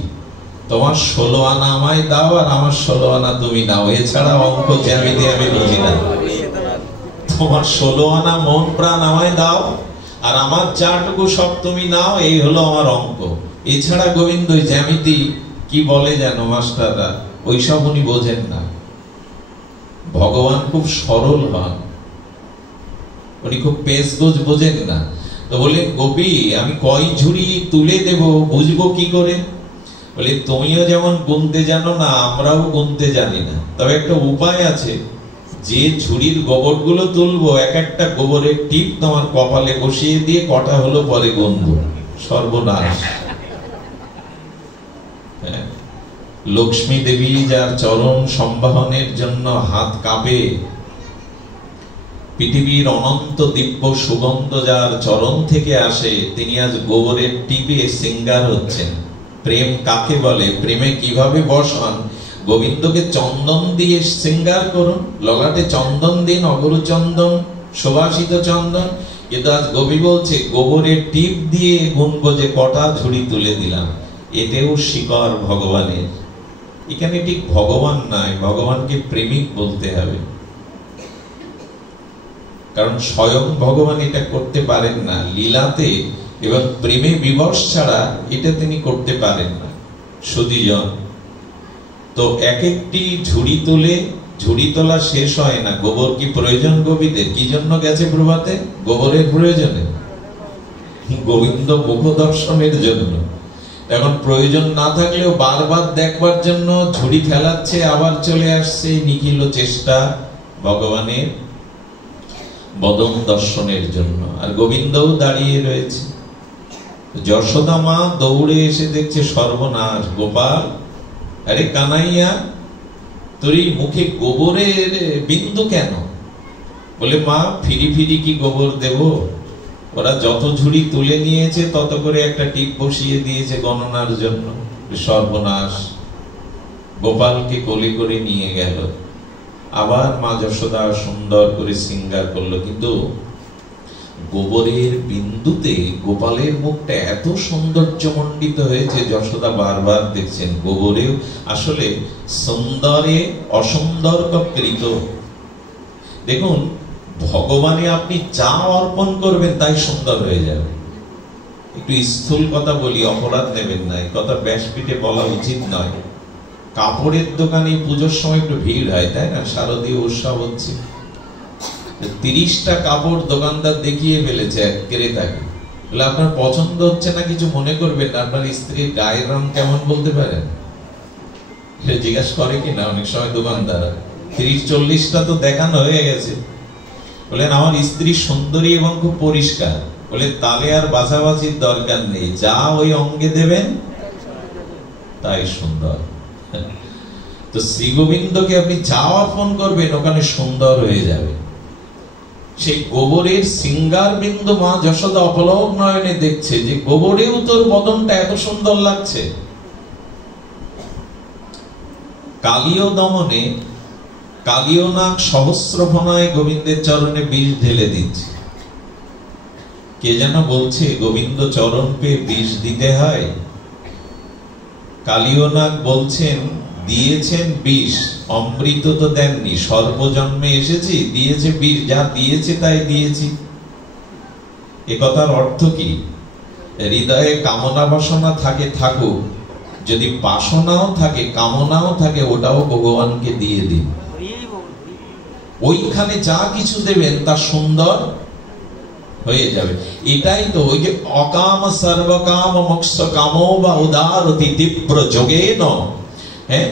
তোমার 16 আনা আমায় দাও আর আমার 16 আনা তুমি নাও, এছাড়া অঙ্ক জ্যামিতি আমি বুঝি না। তোমার 16 আনা মন প্রাণ আমায় দাও আর আমার চাটুকু সব তুমি নাও, এই হলো আমার অঙ্ক। এছাড়া গোবিন্দ জ্যামিতি কি বলে যেন মাস্টাররা, ওইসব উনি বোঝেন না। ভগবান খুব সরল হন, উনি খুব পেশগোজ বোঝেন না। তো বলে, গোপী আমি কয় ঝুড়ি তুলে দেব বুঝবো কি করে? বলে, তুমিও যেমন গুনতে জানো না, আমরাও গুনতে জানি না, তবে একটা উপায় আছে। যে ঝুড়ির গোবর গুলো তুলবো, এক একটা গোবরের টিপ তোমার কপালে বসিয়ে দিয়ে কটা হলো পরে গুনবো। সর্বনাশ! লক্ষ্মী দেবী যার চরণ সম্বাহনের জন্য হাত কাঁপে, পৃথিবীর অনন্ত দিব্য সুগন্ধ যার চরণ থেকে আসে, তিনি আজ গোবরের টিপে সিঙ্গার হচ্ছেন। প্রেম কাকে বলে, প্রেমে কিভাবে বসন? গোবিন্দকে চন্দন দিয়ে সিঙ্গার করুন, ললাটে চন্দন দিন, অগরু চন্দন, সুবাসিত চন্দন। কিন্তু আজ কবি বলছে গোবরের টিপ দিয়ে গুনবো যে কটা ঝুড়ি তুলে দিলাম, এতেও শিকড় ভগবানের। এখানে ঠিক ভগবান নয়, ভগবানকে প্রেমিক বলতে হবে, কারণ স্বয়ং ভগবান এটা করতে পারেন না। লীলাতে এবং প্রেমে বিবশ ছাড়া এটা তিনি করতে পারেন না। সুধীজন, তো এক একটি ঝুড়ি তুলে, ঝুড়ি তোলা শেষ হয় না। গোবর কি প্রয়োজন গোপীদের? কি জন্য গেছে প্রভাতে? গোবরের প্রয়োজনে, গোবিন্দ মুখ দর্শনের জন্য। এখন প্রয়োজন না থাকলেও বারবার দেখবার জন্য ঝুড়ি ফেলাচ্ছে, আবার চলে আসছে। নিখিল চেষ্টা ভগবানের বদন দর্শনের জন্য। আর গোবিন্দও দাঁড়িয়ে রয়েছে। যশোদা মা দৌড়ে এসে দেখছে সর্বনাশ। গোপাল, আরে কানাইয়া, তোর এই মুখে গোবরের বিন্দু কেন? বলে মা, ফিরি ফিরি কি গোবর দেব? ওরা যত ঝুড়ি তুলে নিয়েছে তত করে একটা টিপ বসিয়ে দিয়েছে গণনার জন্য। সর্বনাশ। গোপালকে কোলে করে নিয়ে গেল। আবার মা যশোদা সুন্দর করে শৃঙ্গার করলো, কিন্তু গোবরের বিন্দুতে গোপালের মুখটা এত সৌন্দর্যমণ্ডিত হয়েছে, যশোদা বারবার দেখছেন গোবরেও আসলে সুন্দরে অসুন্দরকৃত। দেখুন, ভগবানে আপনি যা অর্পণ করবেন তাই সুন্দর হয়ে যাবে। একটু স্থূল কথা বলি, অপরাধ নেবেন না, এই কথা ব্যাসপীঠে বলা উচিত নয়। কাপড়ের দোকানে পুজোর সময় একটু ভিড় হয়, তাই না? শারদীয় উৎসব হচ্ছে, 30টা কাপড় দোকানদার দেখিয়ে ফেলেছে এক ক্রেতাকে। বলে আপনার পছন্দ হচ্ছে না, কিছু মনে করবেন না, আপনার স্ত্রীর গায়ের রং কেমন বলতে পারেন? জিজ্ঞাসা করে কিনা অনেক সময় দোকানদার। 30-40টা তো দেখানো হয়ে গেছে। বলেন আমার স্ত্রী সুন্দরী এবং খুব পরিষ্কার। বলে তাহলে আর বাছাবাছির দরকার নেই, যা ওই অঙ্গে দেবেন তাই সুন্দর। তো শ্রী গোবিন্দকে আপনি যা অর্পণ করবেন ওখানে সুন্দর হয়ে যাবে। সেই গোবরের সিঙ্গার বিন্দু মা যশোদা অপলক নয়নে দেখছে যে গোবরেও তোর বদনটা এত সুন্দর লাগছে। কালীয় দমনে কালীয় নাগ সহস্রফনায় গোবিন্দের চরণে বিষ ঢেলে দিচ্ছে। কে যেন বলছে গোবিন্দ চরণ পেয়ে বিষ দিতে হয়। কালীয় নাগ বলছেন দিয়েছেন বিষ, অমৃত তো দেননি। সর্বজন্মে এসেছি, দিয়েছে বিষ, যা দিয়েছে তাই দিয়েছি। এ কথার অর্থ কি? হৃদয়ে কামনা বাসনা থাকে, থাকুক। যদি বাসনাও থাকে, কামনাও থাকে, ওটাও ভগবানকে দিয়ে দিন। ওইখানে যা কিছু দেবেন তা সুন্দর হয়ে যাবে। এটাই তো ওই যে অকাম সর্বকাম মোক্ষ কামো বা উদারতি তীব্র যোগেন, হ্যাঁ,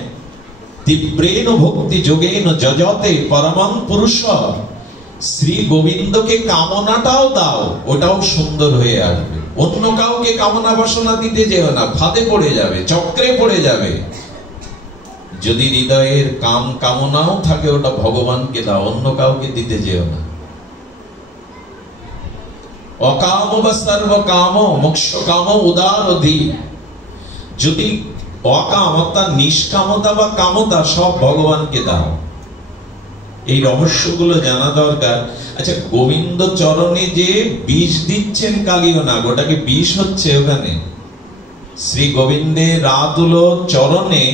তীব্রেন ভক্তি যোগেন যজতে পরমং পুরুষ। শ্রী গোবিন্দকে কামনাটাও দাও, ওটাও সুন্দর হয়ে আসবে। অন্য কাউকে কামনা বাসনা দিতে যেও না, ফাঁদে পড়ে যাবে, চক্রে পড়ে যাবে। যদি হৃদয়ের কাম কামনাও থাকে, ওটা ভগবানকে দাও, অন্য কাউকে দিতে যেও না। অকাম বা সর্বকাম মোক্ষ কাম উদারতি। যদি অকাম অর্থাৎ নিষ্কামতা বা কামতা সব ভগবানকে দাও। এই রহস্যগুলো জানা দরকার। আচ্ছা, গোবিন্দ চরণে যে বিষ দিচ্ছেন কালীয় নাগ, ওটাকে বিষ হচ্ছে ওখানে। শ্রী গোবিন্দের রাতুল চরণে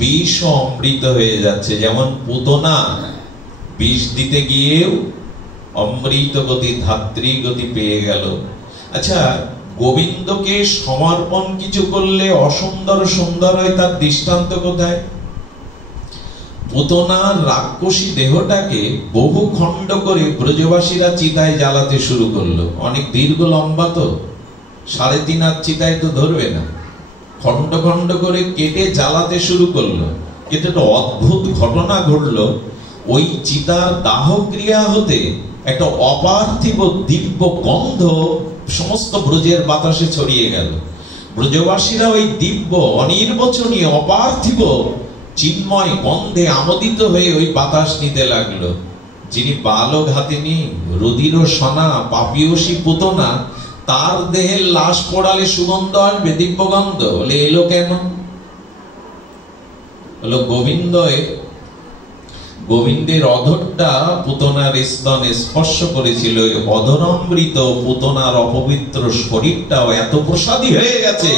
বিষ অমৃত হয়ে যাচ্ছে। যেমন পুতনা বিষ দিতে গিয়েও অমৃত গতি, ধাত্রী গতি পেয়ে গেল। আচ্ছা, গোবিন্দকে সমর্পণ কিছু করলে অসুন্দর সুন্দর হয়, তার দৃষ্টান্ত কোথায়? পুতনার রাক্ষসী দেহটাকে বহু খণ্ড করে ব্রজবাসীরা চিতায় জ্বালাতে শুরু করলো। অনেক দীর্ঘ লম্বা তো, 3.5 হাত চিতায় তো ধরবে না। খণ্ড খণ্ড করে কেটে জ্বালাতে শুরু করলো। কিন্তু একটা অদ্ভুত ঘটনা ঘটলো। ওই চিতার দাহ ক্রিয়া হতে একটা অপার্থিব দিব্য গন্ধ সমস্ত ব্রজের বাতাসে ছড়িয়ে গেল। ব্রজবাসীরা ওই দিব্য অনির্বচনীয় অপার্থিব চিন্ময় গন্ধে আমোদিত হয়ে ওই বাতাস নিতে লাগলো। যিনি বালক হাতিনী, রুদির সনা, পাপিয়সী পুতনা, তার দেহের লাশ পোড়ালে সুগন্ধ আসবে, দিব্য গন্ধ। বলে এলো কেন? হলো গোবিন্দের অধরটা পুতনার স্তনে স্পর্শ করেছিল। অধরমৃত পুতনার অপবিত্র শরীরটাও এত প্রসাদী হয়ে গেছে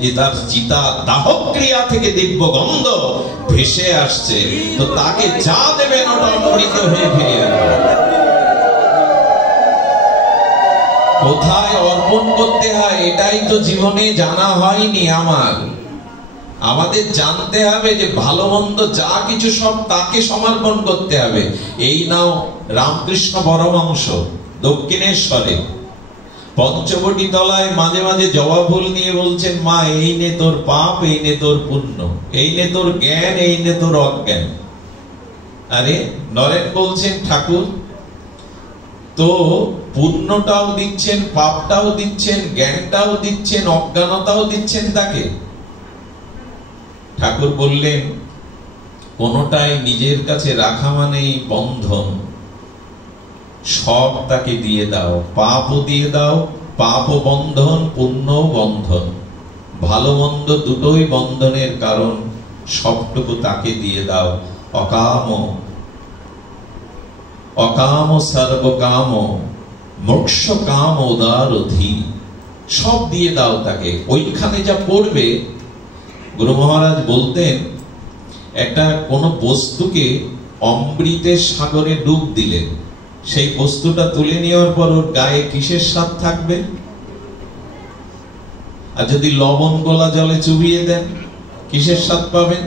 যে তার চিতা দাহক ক্রিয়া থেকে দিব্য গন্ধ ভেসে আসছে। তো তাকে যা দেবেন ওটা অমৃত হয়ে ফিরে আসবে। কোথায় অর্পণ করতে হয় এটাই তো জীবনে জানা হয়নি আমাদের জানতে হবে যে ভালো মন্দ যা কিছু সব তাকে সমর্পণ করতে হবে। এই নাও রামকৃষ্ণ পরমহংস দক্ষিণেশ্বরে পঞ্চবটি তলায় মাঝে মাঝে জবা ফুল নিয়ে বলছেন, মা এই নে তোর পাপ, এই নে তোর পুণ্য, এই নে তোর জ্ঞান, এই নে তোর অজ্ঞান। আরে নরেন বলছেন, ঠাকুর তো পুণ্যটাও দিচ্ছেন, পাপটাও দিচ্ছেন, জ্ঞানটাও দিচ্ছেন, অজ্ঞানতাও দিচ্ছেন তাকে। ঠাকুর বললেন, কোনটাই নিজের কাছে রাখা মানেই বন্ধন। সব তাকে দিয়ে দাও, পাপও দিয়ে দাও, পাপও বন্ধন, পুণ্যও বন্ধন। ভালো মন্দ দুটোই বন্ধনের কারণ, সবটুকু তাকে দিয়ে দাও। অকাম অকাম সর্বকাম মোক্ষ কাম উদারধি, সব দিয়ে দাও তাকে। ওইখানে যা পড়বে, গুরু মহারাজ বলতেন, একটা কোন বস্তুকে অমৃতের সাগরে ডুব দিলেন, সেই বস্তুটা তুলে নেওয়ার পর ওর গায়ে কিসের স্বাদ থাকবে? আর যদি লবণ গলা জলে চুবিয়ে দেন, কিসের স্বাদ পাবেন?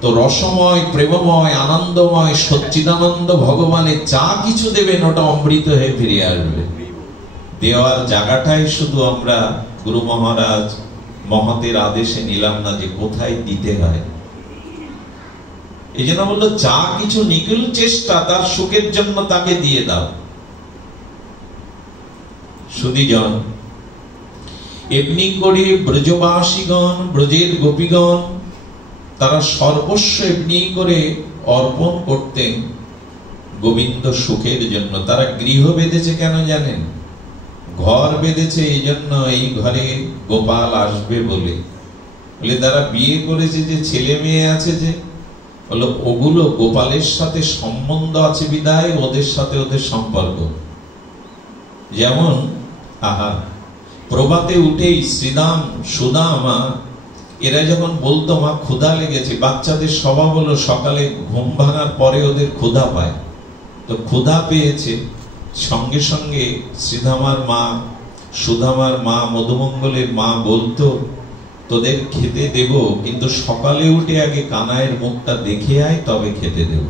তো রসময়, প্রেমময়, আনন্দময়, সচ্চিদানন্দ ভগবানের যা কিছু দেবেন ওটা অমৃত হয়ে ফিরে আসবে। দেওয়ার জায়গাটাই শুধু আমরা গুরু মহারাজ মহতের আদেশে নিলাম না যে কোথায় দিতে হয়। এই জন্য বললো, যা কিছু নিখিল চেষ্টা তার সুখের জন্য তাকে দিয়ে দাও। সুধীজন, এমনি করে ব্রজবাসীগণ, ব্রজের গোপীগণ তারা সর্বস্ব এমনি করে অর্পণ করতেন গোবিন্দ সুখের জন্য। তারা গৃহ বেঁধেছে কেন জানেন? ঘর বেঁধেছে এই জন্য, এই ঘরে গোপাল আসবে বলে। বলে তারা বিয়ে করেছে যে ছেলে মেয়ে আছে যে, বলো ওগুলো গোপালের সাথে সম্বন্ধ আছে বিদায় ওদের সাথে ওদের সম্পর্ক। যেমন প্রভাতে উঠেই শ্রীদাম সুদামা এরা যখন বলতো মা ক্ষুধা লেগেছে, বাচ্চাদের স্বভাব হলো সকালে ঘুম ভাঙার পরে ওদের ক্ষুধা পায়, তো ক্ষুধা পেয়েছে, সঙ্গে সঙ্গে শ্রীধামার মা, সুধামার মা, মধুমঙ্গলের মা বলতো, তোদের খেতে দেব, কিন্তু সকালে উঠে আগে কানাইয়ের মুখটা দেখে আয়, তবে খেতে দেব।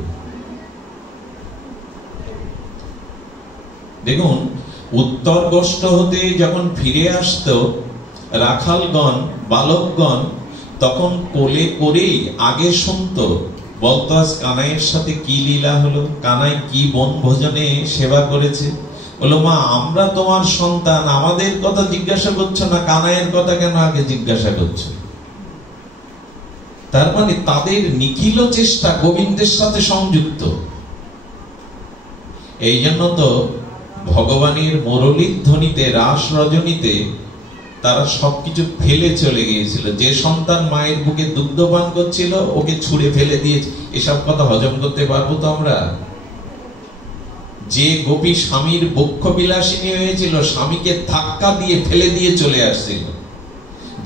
দেখুন, উত্তর কষ্ট হতে যখন ফিরে আসতো রাখালগণ, বালকগণ, তখন কোলে করেই আগে শুনতো, বলতো আজ কানাইয়ের সাথে কি লীলা হলো, কানাই কি বন ভোজনে সেবা করেছে। বলো মা, আমরা তোমার সন্তান, আমাদের কথা জিজ্ঞাসা করছো না, কানাইয়ের কথা কেন আগে জিজ্ঞাসা করছো? তার মানে তাদের নিখিল চেষ্টা গোবিন্দের সাথে সংযুক্ত। এই জন্য তো ভগবানের মুরলীর ধ্বনিতে, রাস রজনীতে তারা সবকিছু ফেলে চলে গিয়েছিল। যে সন্তান মায়ের বুকে দুগ্ধ পান করছিল ওকে ছুঁড়ে ফেলে দিয়েছে। এসব কথা হজম করতে পারবো তো আমরা? যে গোপী স্বামীর বক্ষ বিলাসিনী হয়েছিল, স্বামীকে ধাক্কা দিয়ে ফেলে দিয়ে চলে আসছিল।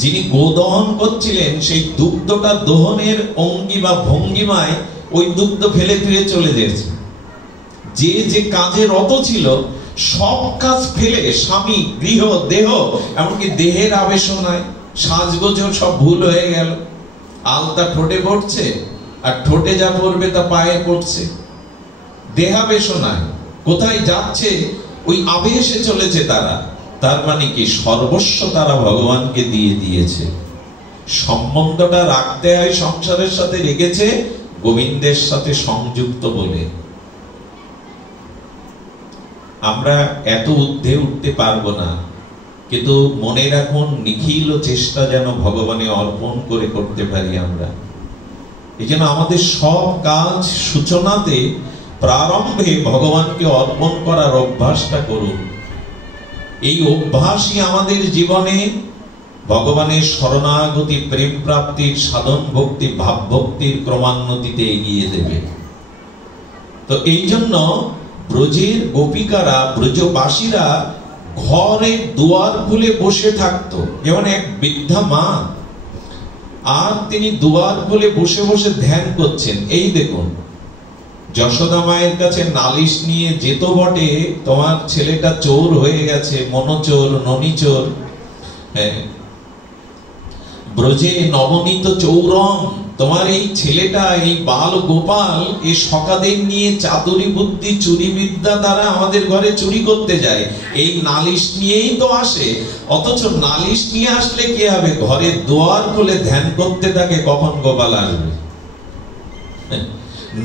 যিনি গোদহন করছিলেন, সেই দুগ্ধটা দহনের অঙ্গি বা ভঙ্গিমায় ওই দুগ্ধ ফেলে ফিরে চলে গেছে। যে যে কাজে রত ছিল সব কাজ ফেলে স্বামী, গৃহ, দেহ, এমনকি দেহের আবেশনায় সাজগোজ সব ভুল হয়ে গেল। আলতা ঠোঁটে পড়ছে, আর ঠোঁটে যা পড়বে তা পায়ে পড়ছে। দেহাবেশনায় কোথায় যাচ্ছে ওই আবেশে চলেছে তারা। তার মানে কি সর্বস্ব তারা ভগবানকে দিয়ে দিয়েছে। সম্বন্ধটা রাখতে হয় সংসারের সাথে, রেখেছে গোবিন্দের সাথে সংযুক্ত বলে। আমরা এত ঊর্ধ্বে উঠতে পারবো না, কিন্তু মনে রাখুন নিখিল চেষ্টা যেন ভগবানে অর্পণ করে করতে পারি আমরা। এই জন্য আমাদের সব কাজ সূচনাতে, প্রারম্ভে ভগবানকে অর্পণ করার অভ্যাসটা করুন। এই অভ্যাসই আমাদের জীবনে ভগবানের শরণাগতি, প্রেম প্রাপ্তির, সাধন ভক্তি, ভাব ভক্তির ক্রমান্নতিতে এগিয়ে দেবে। তো এই জন্য ব্রজের গোপিকারা, ব্রজবাসীরা ঘরে দুয়ার খুলে বসে থাকতো। যেমন এক বৃদ্ধা মা, আর তিনি দুয়ার খুলে বসে বসে ধ্যান করছেন। এই দেখুন, যশোদা মায়ের কাছে নালিশ নিয়ে যেত বটে, তোমার ছেলেটা চোর হয়ে গেছে, মনোচোর, ননিচোর। হ্যাঁ, ব্রজে নবনীত চৌরম, তোমার এই ছেলেটা, এই বাল গোপাল, এই সকাদের নিয়ে চাতুরি বুদ্ধি, চুরি বিদ্যা দ্বারা আমাদের ঘরে চুরি করতে যায়, এই নালিশ নিয়েই তো আসে। অথচ নালিশ নিয়ে আসলে কি হবে? ঘরে দুয়ার খুলে ধ্যান করতে থাকে, কখন গোপাল আসবে।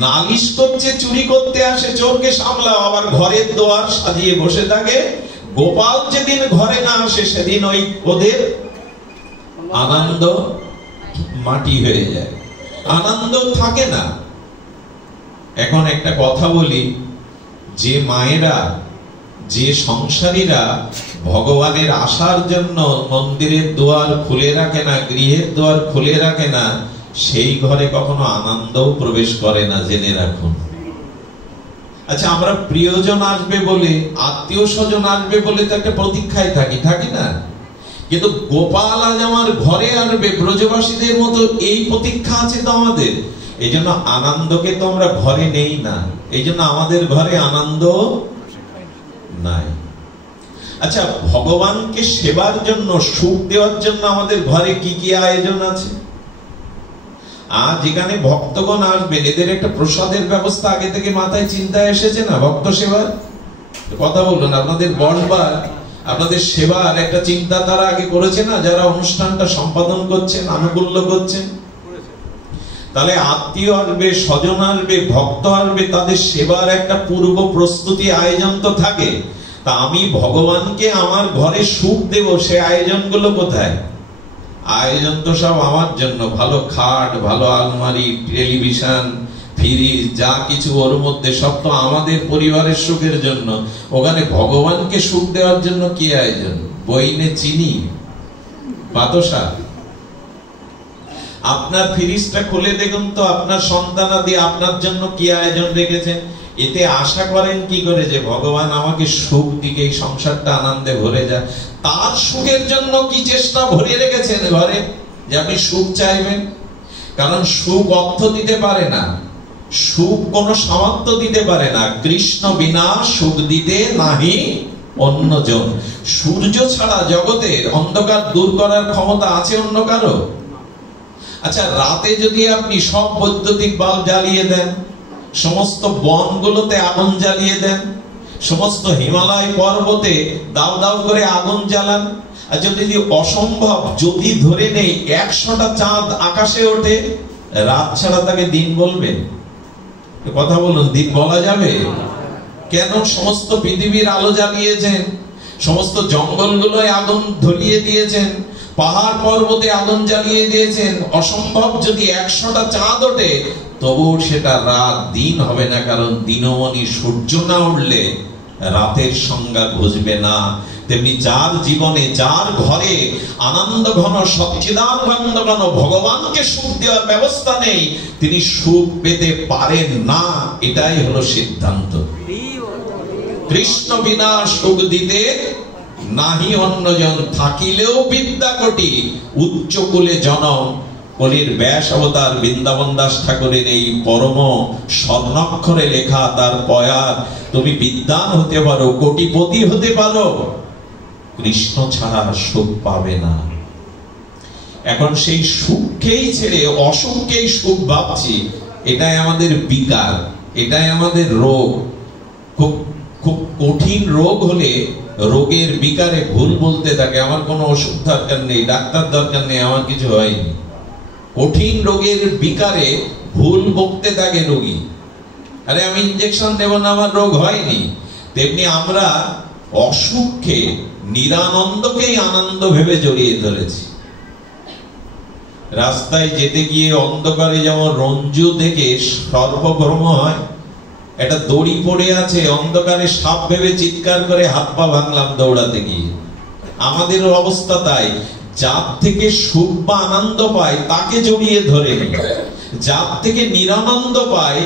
নালিশ করছে, চুরি করতে আসে, চোরকে সামলাও, আবার ঘরের দুয়ার সাজিয়ে বসে থাকে। গোপাল যেদিন ঘরে না আসে, সেদিন ওই ওদের আনন্দ মাটি হয়ে যায়, আনন্দ থাকে না। এখন একটা কথা বলি, যে মায়েরা, যে সংসারীরা ভগবানের আসার জন্য মন্দিরের দুয়ার খুলে রাখে না, গৃহের দুয়ার খুলে রাখে না, সেই ঘরে কখনো আনন্দও প্রবেশ করে না, জেনে রাখুন। আচ্ছা, আমরা প্রিয়জন আসবে বলে, আত্মীয় স্বজন আসবে বলে তো একটা প্রতীক্ষায় থাকি, থাকি না? কিন্তু গোপাল আজ আমার ঘরে আসবে, ব্রজবাসীদের মতো এই প্রতীক্ষা আছে তো আমাদের। এই জন্য আনন্দকে তো আমরা ঘরে নেই না, এই জন্য আমাদের ঘরে আনন্দ নাই। আচ্ছা, ভগবানকে সেবার জন্য, সুখ দেওয়ার জন্য আমাদের ঘরে কি কি আয়োজন আছে? আর যেখানে ভক্তগণ আসবেন, এদের একটা প্রসাদের ব্যবস্থা আগে থেকে মাথায় চিন্তায় এসেছে না? ভক্ত সেবার কথা বলুন, আপনাদের বসবার, আপনাদের সেবার একটা চিন্তা তারা আগে করেছে না, যারা অনুষ্ঠানটা সম্পাদন করছেন, আনুকূল্য করছেন। তাহলে আত্মীয় আসবে, স্বজন আসবে, ভক্ত আসবে, তাদের সেবার একটা পূর্ব প্রস্তুতি, আয়োজন তো থাকে। তা আমি ভগবানকে আমার ঘরে সুখ দেব, সে আয়োজনগুলো কোথায়? আয়োজন তো সব আমার জন্য, ভালো খাট, ভালো আলমারি, টেলিভিশন, ফ্রিজ, যা কিছু ওর মধ্যে সব তো আমাদের পরিবারের সুখের জন্য। ওখানে ভগবানকে সুখ দেওয়ার জন্য কি আয়োজন? বইনে চিনি, বাতাসা। আপনার ফ্রিজটা খুলে দেখুন তো, আপনার সন্তানাদি আপনার জন্য কি আয়োজন রেখেছেন। এতে আশা করেন কি করে যে ভগবান আমাকে সুখ দিকে, এই সংসারটা আনন্দে ভরে যায়। তার সুখের জন্য কি চেষ্টা ভরে রেখেছেন ঘরে, যে আপনি সুখ চাইবেন? কারণ সুখ অর্থ দিতে পারে না, সুখ কোন সামর্থ্য দিতে পারে না। কৃষ্ণ বিনা সুখ দিতে নাহি অন্যজন। সূর্য ছাড়া জগতের অন্ধকার দূর করার ক্ষমতা আছে অন্য কারো? আচ্ছা, রাতে যদি আপনি সব বৈদ্যুতিক বাল্ব জ্বালিয়ে দেন, সমস্ত বনগুলোতে আগুন জ্বালিয়ে দেন, সমস্ত হিমালয় পর্বতে দাও দাও করে আগুন জ্বালান, আর যদি অসম্ভব, যদি ধরে নেই 100টা চাঁদ আকাশে ওঠে, রাত ছাড়া তাকে দিন বলবেন? কথা বলুন, দিন বলা যাবে? কেন? সমস্ত পৃথিবীর আলো জ্বালিয়েছেন, সমস্ত জঙ্গলগুলোয় আগুন ধরিয়ে দিয়েছেন, পাহাড় পর্বতে আগুন জ্বালিয়ে দিয়েছেন। অসম্ভব যদি 100টা চাঁদ ওঠে, তবু সেটা রাত, দিন হবে না। কারণ দিনমণি সূর্য না উঠলে রাতের সংজ্ঞা বুঝবে না। তেমনি যার জীবনে, যার ঘরে আনন্দ ঘন, সচ্চিদানন্দ ঘন ভগবানকে সুখ দেওয়ার ব্যবস্থা নেই, তিনি সুখ পেতে পারেন না। এটাই হলো সিদ্ধান্ত। কৃষ্ণ বিনা সুখ দিতে নাহি অন্যজন, থাকিলেও বিদ্যা কোটি, উচ্চ কুলে জনম। কলির ব্যাস অবতার বৃন্দাবন দাস ঠাকুরের এই পরম স্বর্ণাক্ষরে লেখা তার পয়ার, তুমি বিদ্বান হতে পারো, কোটিপতি হতে পারো, কৃষ্ণ ছাড়া সুখ পাবে না। এখন সেই সুখকেই ছেড়ে অসুখকেই সুখ ভাবছি, এটাই আমাদের বিকার, এটাই আমাদের রোগ। খুব খুব কঠিন রোগ হলে রোগের বিকারে ভুল বলতে থাকে, আমার কোনো ওষুধ দরকার নেই, ডাক্তার দরকার নেই, আমার কিছু হয়নি। কঠিন রোগের বিকারে ভুল বকতে থাকে রোগী, আরে আমি ইনজেকশন দেব না, আমার রোগ হয়নি। তেমনি আমরা অসুখকে, নিরানন্দকেই আনন্দ ভেবে জড়িয়ে ধরেছি। রাস্তায় যেতে গিয়ে অন্ধকারে যেমন রঞ্জু দেখে সর্বভ্রম হয়, একটা দড়ি পড়ে আছে, অন্ধকারে সাপ ভেবে চিৎকার করে হাত পা ভাঙলাম দৌড়াতে গিয়ে। আমাদের অবস্থা তাই, যার থেকে সুখ বা আনন্দ পাই তাকে জড়িয়ে ধরে নি, যার থেকে নিরানন্দ পাই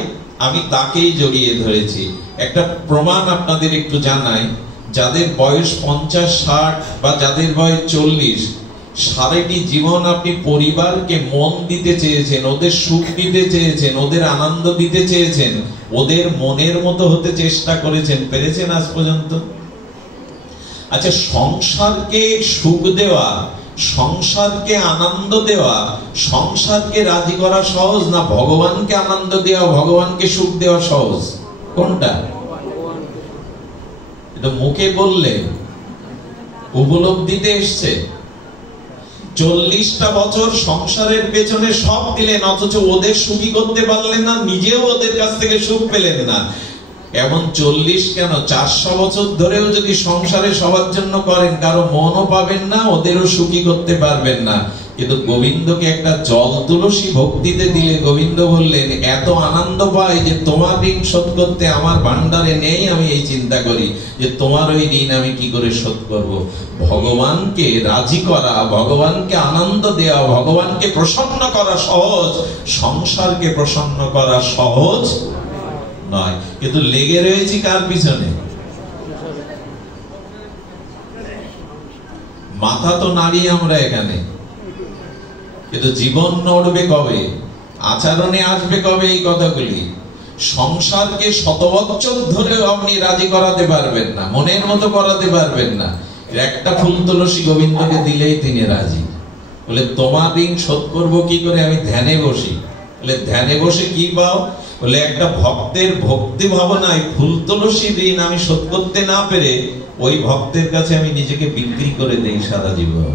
আমি তাকেই জড়িয়ে ধরেছি। একটা প্রমাণ আপনাদের একটু জানাই, যাদের বয়স 50-60 বা যাদের বয়স 40, সারাটি জীবন আপনি পরিবারকে মন দিতে চেয়েছেন, ওদের সুখ দিতে চেয়েছেন, ওদের আনন্দ দিতে চেয়েছেন, ওদের মনের মতো হতে চেষ্টা করেছেন, পেরেছেন আজ পর্যন্ত? আচ্ছা, সংসারকে সুখ দেওয়া, সংসারকে আনন্দ দেওয়া, সংসারকে রাজি করা সহজ না ভগবানকে আনন্দ দেওয়া, ভগবানকে সুখ দেওয়া সহজ? কোনটা? এটা মুখে বললে, উপলব্ধিতে এসছে। 40টা বছর সংসারের পেছনে সব দিলেন, অথচ ওদের সুখী করতে পারলেন না, নিজেও ওদের কাছ থেকে সুখ পেলেন না। এমন 40 কেন, 400 বছর ধরেও যদি সংসারে সবার জন্য করেন, কারো মনও পাবেন না, ওদেরও সুখী করতে পারবেন না। কিন্তু গোবিন্দকে একটা জল তুলসী ভক্তিতে দিলে গোবিন্দ বললেন, এত আনন্দ পাই যে তোমার ঋণ শোধ করতে আমার ভান্ডারে নেই। আমি এই চিন্তা করি যে তোমার ওই ঋণ আমি কি করে শোধ করব। ভগবানকে রাজি করা, ভগবানকে আনন্দ দেওয়া, ভগবানকে প্রসন্ন করা সহজ, সংসারকে প্রসন্ন করা সহজ নয়। কিন্তু লেগে রয়েছি কার পিছনে? মাথা তো নাড়িয়ে আমরা এখানে, কিন্তু জীবন নড়বে কবে, আচরণে আসবে কবে এই কথাগুলি? সংসারকে 100 বছর ধরেও আপনি রাজি করাতে পারবেন না, মনের মতো করাতে পারবেন না। একটা ফুল তুলসী গোবিন্দকে দিলেই তিনি রাজি। বলে তোমার ঋণ শোধ করবো কি করে? আমি ধ্যানে বসি। বলে ধ্যানে বসে কি পাও? বলে একটা ভক্তের ভক্তি ভাবনায় ফুল তুলসী ঋণ আমি শোধ করতে না পেরে ওই ভক্তের কাছে আমি নিজেকে বিক্রি করে দেই, সারা জীবন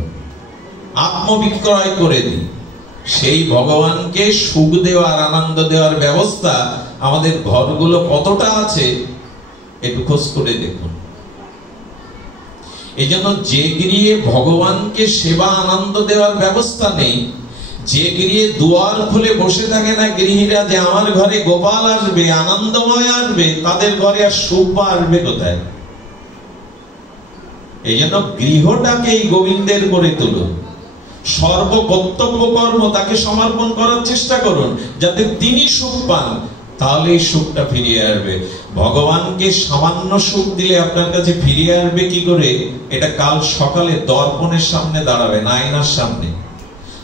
আত্মবিক্রয় করে দিই। সেই ভগবানকে সুখ দেওয়ার, আনন্দ দেওয়ার ব্যবস্থা আমাদের ঘরগুলো কতটা আছে একটু খোঁজ করে দেখুন। এই জন্য যে গৃহে ভগবানকে সেবা আনন্দ দেওয়ার ব্যবস্থা নেই, যে গৃহে দুয়ার খুলে বসে থাকে না গৃহীরা যে আমার ঘরে গোপাল আসবে, আনন্দময় আসবে, তাদের ঘরে আর সুখ আসবে কোথায়? এই জন্য গৃহটাকেই গোবিন্দের করে তুলুন, সর্ব কর্তব্য কর্ম তাকে সমর্পণ করার চেষ্টা করুন, যাতে তিনি সুখ পান। তাহলে এই সুখটা ফিরিয়ে আসবে। ভগবানকে সামান্য সুখ দিলে আপনার কাছে ফিরিয়ে আসবে কি করে? এটা কাল সকালে দর্পণের সামনে দাঁড়াবেন, আয়নার সামনে।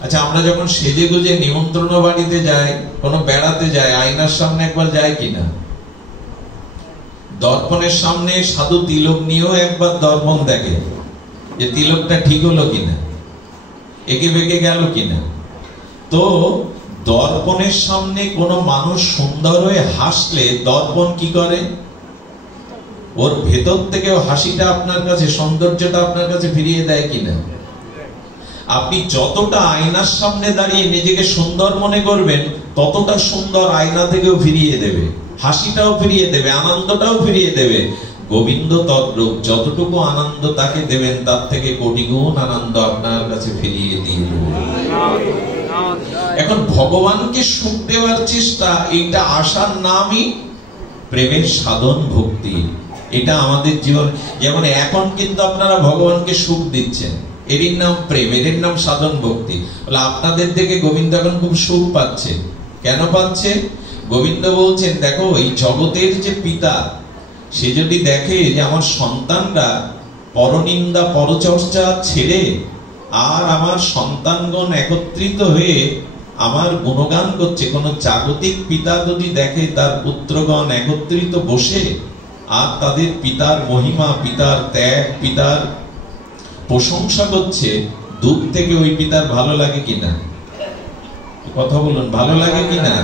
আচ্ছা, আমরা যখন সেজে গুজে নিমন্ত্রণ বাড়িতে যাই, কোনো বেড়াতে যাই, আয়নার সামনে একবার যাই কিনা? দর্পণের সামনে সাধু তিলক নিয়েও একবার দর্পণ দেখে যে তিলকটা ঠিক হলো কিনা, একে বেঁকে গেল কিনা। তো দর্পণের সামনে কোনো মানুষ সুন্দর হয়ে হাসলে দর্পণ কি করে? ওর ভেতর থেকে হাসিটা আপনার কাছে, সৌন্দর্যটা আপনার কাছে ফিরিয়ে দেয় কিনা? আপনি যতটা আয়নার সামনে দাঁড়িয়ে নিজেকে সুন্দর মনে করবেন, ততটা সুন্দর আয়না থেকেও ফিরিয়ে দেবে, হাসিটাও ফিরিয়ে দেবে, আনন্দটাও ফিরিয়ে দেবে। গোবিন্দ তদ্রূপ, যতটুকু আনন্দ তাকে দেবেন তার থেকে কোটি গুণ আনন্দ আপনার কাছে ফিরিয়ে দিয়ে দেবে। এখন ভগবানকে সুখ দেওয়ার চেষ্টা, এটা আসার নামই প্রেমের সাধন, ভক্তি। এটা আমাদের জীবন। যেমন এখন কিন্তু আপনারা ভগবানকে সুখ দিচ্ছেন, এরই নাম প্রেম, এর নাম সাধন, ভক্তি। বলে আপনাদের থেকে গোবিন্দ এখন খুব সুখ পাচ্ছে। কেন পাচ্ছে? গোবিন্দ বলছেন, দেখো এই জগতের যে পিতা, সে যদি দেখে যে আমার সন্তানরা পরনিন্দা পরচর্চা ছেড়ে আর আমার সন্তানগণ একত্রিত হয়ে আমার গুণগান করছে, কোন জাগতিক পিতা যদি দেখে তার পুত্রগণ একত্রিত বসে আর তাদের পিতার মহিমা, পিতার ত্যাগ, পিতার প্রশংসা করছে, দূর থেকে ওই পিতার ভালো লাগে কিনা? কথা বলুন, ভালো লাগে কিনা?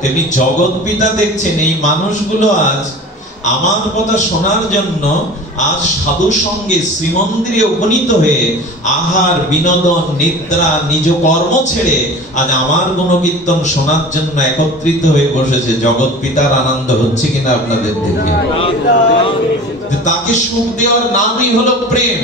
তেমনি জগৎ পিতা দেখছেন এই মানুষগুলো আজ আমার কথা শোনার জন্য আজ সাধু সঙ্গে শ্রীমন্দিরে উপনীত হয়ে আহার, বিনোদন, নিদ্রা, নিজ কর্ম ছেড়ে আজ আমার গুণকীর্তন শোনার জন্য একত্রিত হয়ে বসেছে। জগৎ পিতার আনন্দ হচ্ছে কিনা আপনাদের দেখে? তাকে সুখ দেওয়ার নামই হলো প্রেম,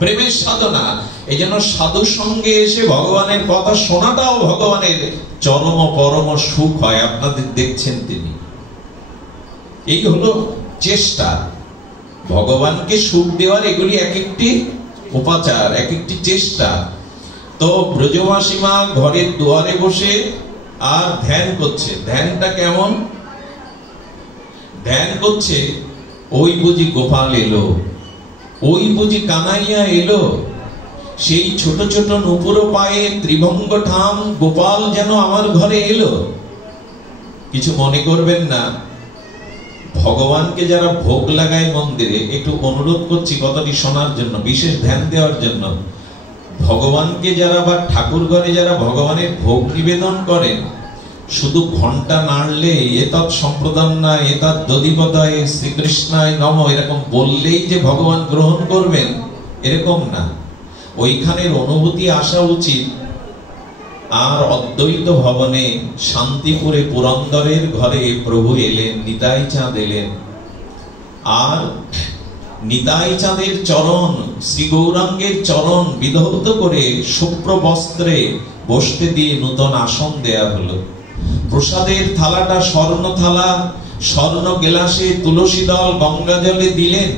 প্রেমের সাধনা। এই জন্য সাধু সঙ্গে এসে ভগবানের কথা শোনাটাও ভগবানের চরম পরম সুখ হয়। আপনাদের দেখছেন তিনি। এই হলো চেষ্টা ভগবানকে সুখ দেওয়ার। এগুলি এক একটি উপাচার, এক একটি চেষ্টা। তো ব্রজবাসী মা ঘরের দুয়ারে বসে আর ধ্যান করছে। ধ্যানটা কেমন? ধ্যান করছে, ওই বুঝি গোপাল এলো, ওই বুঝি কানাইয়া এলো, সেই ছোট ছোট নুপুর পায়ে ত্রিভঙ্গ ঠাম গোপাল যেন আমার ঘরে এলো। কিছু মনে করবেন না, ভগবানকে যারা ভোগ লাগায় মন্দিরে, একটু অনুরোধ করছি কথাটি শোনার জন্য, বিশেষ ধ্যান দেওয়ার জন্য। ভগবানকে যারা বা ঠাকুর ঘরে যারা ভগবানের ভোগ নিবেদন করেন, শুধু ঘন্টা নাড়লে এতৎ সম্প্রদান না এতৎ দধিপতায় শ্রীকৃষ্ণায় নম এরকম বললেই যে ভগবান গ্রহণ করবেন এরকম না। ওইখানের অনুভূতি আসা উচিত। আর অদ্বৈত ভবনে শান্তিপুরে পুরন্দরের ঘরে প্রভু এলেন, নিতাই চাঁদ এলেন। আর নিতাই চাঁদের চরণ, শ্রী গৌরাঙ্গের চরণ বিধৌত করে শুভ্র বস্ত্রে বসতে দিয়ে নূতন আসন দেয়া হলো। প্রসাদের থালাটা স্বর্ণ থালা, স্বর্ণ গেলাসে তুলসী দল গঙ্গা জলে দিলেন।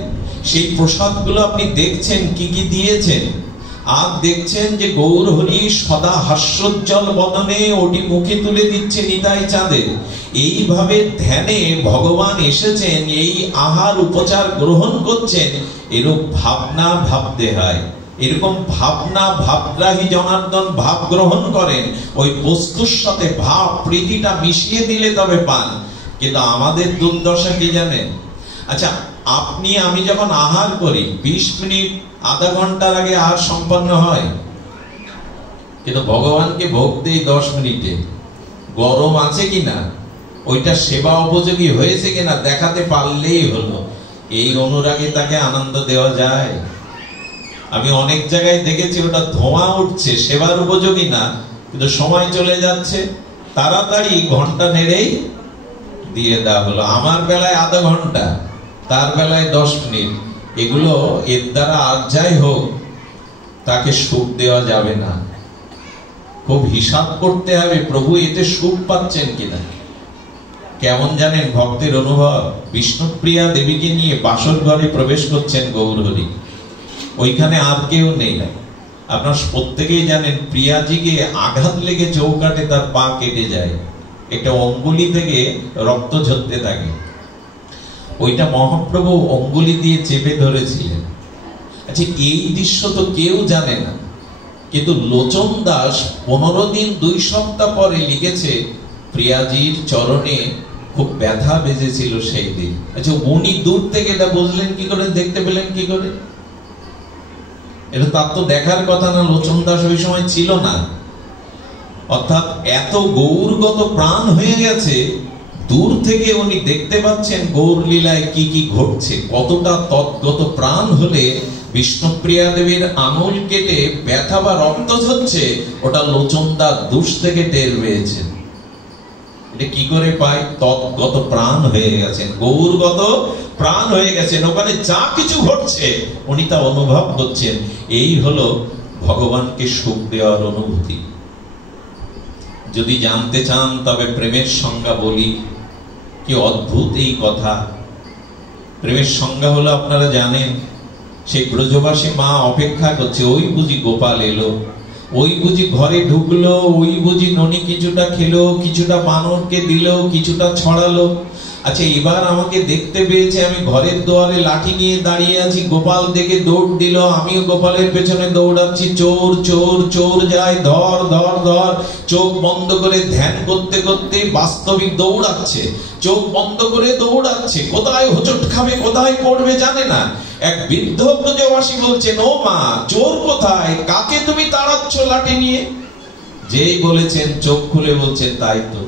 সেই প্রসাদগুলো আপনি দেখছেন কি কি দিয়েছেন, আর দেখছেন যে গৌর হরি সদা হাস্যোজ্জ্বল বদনে ওটি মুখে তুলে দিচ্ছে নিতাই চাঁদের। এইভাবে ধ্যানে ভগবান এসেছেন, এই আহার উপচার গ্রহণ করছেন, এরূপ ভাবনা ভাবতে হয়। এরকম ভাবনা ভাবগ্রাহী জনার্দন ভাব গ্রহণ করেন, ওই বস্তুর সাথে ভাব প্রীতিটা মিশিয়ে দিলে তবে পান। কিন্তু আমাদের দুর্দশা কি জানেন? আচ্ছা, আপনি আমি যখন আহার করি 20 মিনিট আধা ঘন্টার আগে আহার সম্পন্ন হয়, কিন্তু ভগবানকে ভোগ দেই 10 মিনিটে। গরম আছে কিনা, ওইটা সেবা উপযোগী হয়েছে কিনা দেখাতে পারলেই হলো। এই অনুরাগে তাকে আনন্দ দেওয়া যায়? আমি অনেক জায়গায় দেখেছি ওটা ধোঁয়া উঠছে, সেবার উপযোগী না, কিন্তু সময় চলে যাচ্ছে, তাড়াতাড়ি ঘন্টা নেড়েই দিয়ে দেওয়া হলো। আমার বেলায় আধা ঘন্টা, তার বেলায় 10 মিনিট। এগুলো এর দ্বারা আর যাই হোক তাকে সুখ দেওয়া যাবে না। খুব হিসাব করতে হবে, প্রভু এতে সুখ পাচ্ছেন কিনা। কেমন জানেন ভক্তের অনুভব? বিষ্ণুপ্রিয়া দেবীকে নিয়ে বাসর ঘরে প্রবেশ করছেন গৌর হরি, ওইখানে আর কেউ নেই। আপনার প্রত্যেকেই জানেন প্রিয়াজিকে আঘাত লেগে চৌকাটে তার পা কেটে যায়, একটা অঙ্গুলি থেকে রক্ত ঝরতে থাকে। ওইটা মহাপ্রভু অঙ্গুলি দিয়ে চেপে ধরেছিলেন। আচ্ছা, এই দৃশ্য তো কেউ জানে না, কিন্তু লোচন দাস 15 দিন 2 সপ্তাহ পরে লিখেছে প্রিয়াজির চরণে খুব ব্যথা বেজেছিল সেই দিন। আচ্ছা, উনি দূর থেকে এটা বুঝলেন কি করে, দেখতে পেলেন কি করে? এটা তার তো দেখার কথা না, লোচন দাস ওই সময় ছিল না। অর্থাৎ এত গৌরগত প্রাণ হয়ে গেছে, দূর থেকে উনি দেখতে পাচ্ছেন গৌর লীলায় কি কি ঘটছে। কতটা তৎগত প্রাণ হলে বিষ্ণুপ্রিয়া দেবীর আঙুল কেটে ব্যথা বা রক্ত ঝরছে, ওটা লোচনদা দূর থেকে টের পেয়েছেন। এটা কি করে পায়? তৎগত প্রাণ হয়ে গেছেন, গৌরগত প্রাণ হয়ে গেছেন, ওখানে যা কিছু ঘটছে উনি তা অনুভব করছেন। এই হলো ভগবানকে সুখ দেওয়ার অনুভূতি। যদি জানতে চান তবে প্রেমের সংজ্ঞা বলি, কি অদ্ভুত এই কথা। প্রেমের সংজ্ঞা হলো আপনারা জানেন, সেই ব্রজবাসী মা অপেক্ষা করছে, ওই বুঝি গোপাল এলো, ওই বুঝি ঘরে ঢুকলো, ওই বুঝি ননি কিছুটা খেলো, কিছুটা বানরকে দিল, কিছুটা ছড়ালো। আচ্ছা, এবার আমাকে দেখতে পেয়েছে, আমি ঘরের দুয়ারে লাঠি নিয়ে দাঁড়িয়ে আছি, গোপাল দেখে দৌড় দিল, আমিও গোপালের পেছনে দৌড়াচ্ছি, চোর চোর চোর যায়, ধর ধর ধর। চোখ বন্ধ করে ধ্যান করতে করতে বাস্তবিক দৌড়াচ্ছে, চোখ বন্ধ করে দৌড়াচ্ছে, কোথায় হোঁচট খাবে কোথায় পড়বে জানে না। এক বৃদ্ধ ব্রজবাসী বলছেন, ও মা, চোর কোথায়, কাকে তুমি তাড়াচ্ছ লাঠি নিয়ে? যেই বলেছেন চোখ খুলে বলছেন, তাই তো,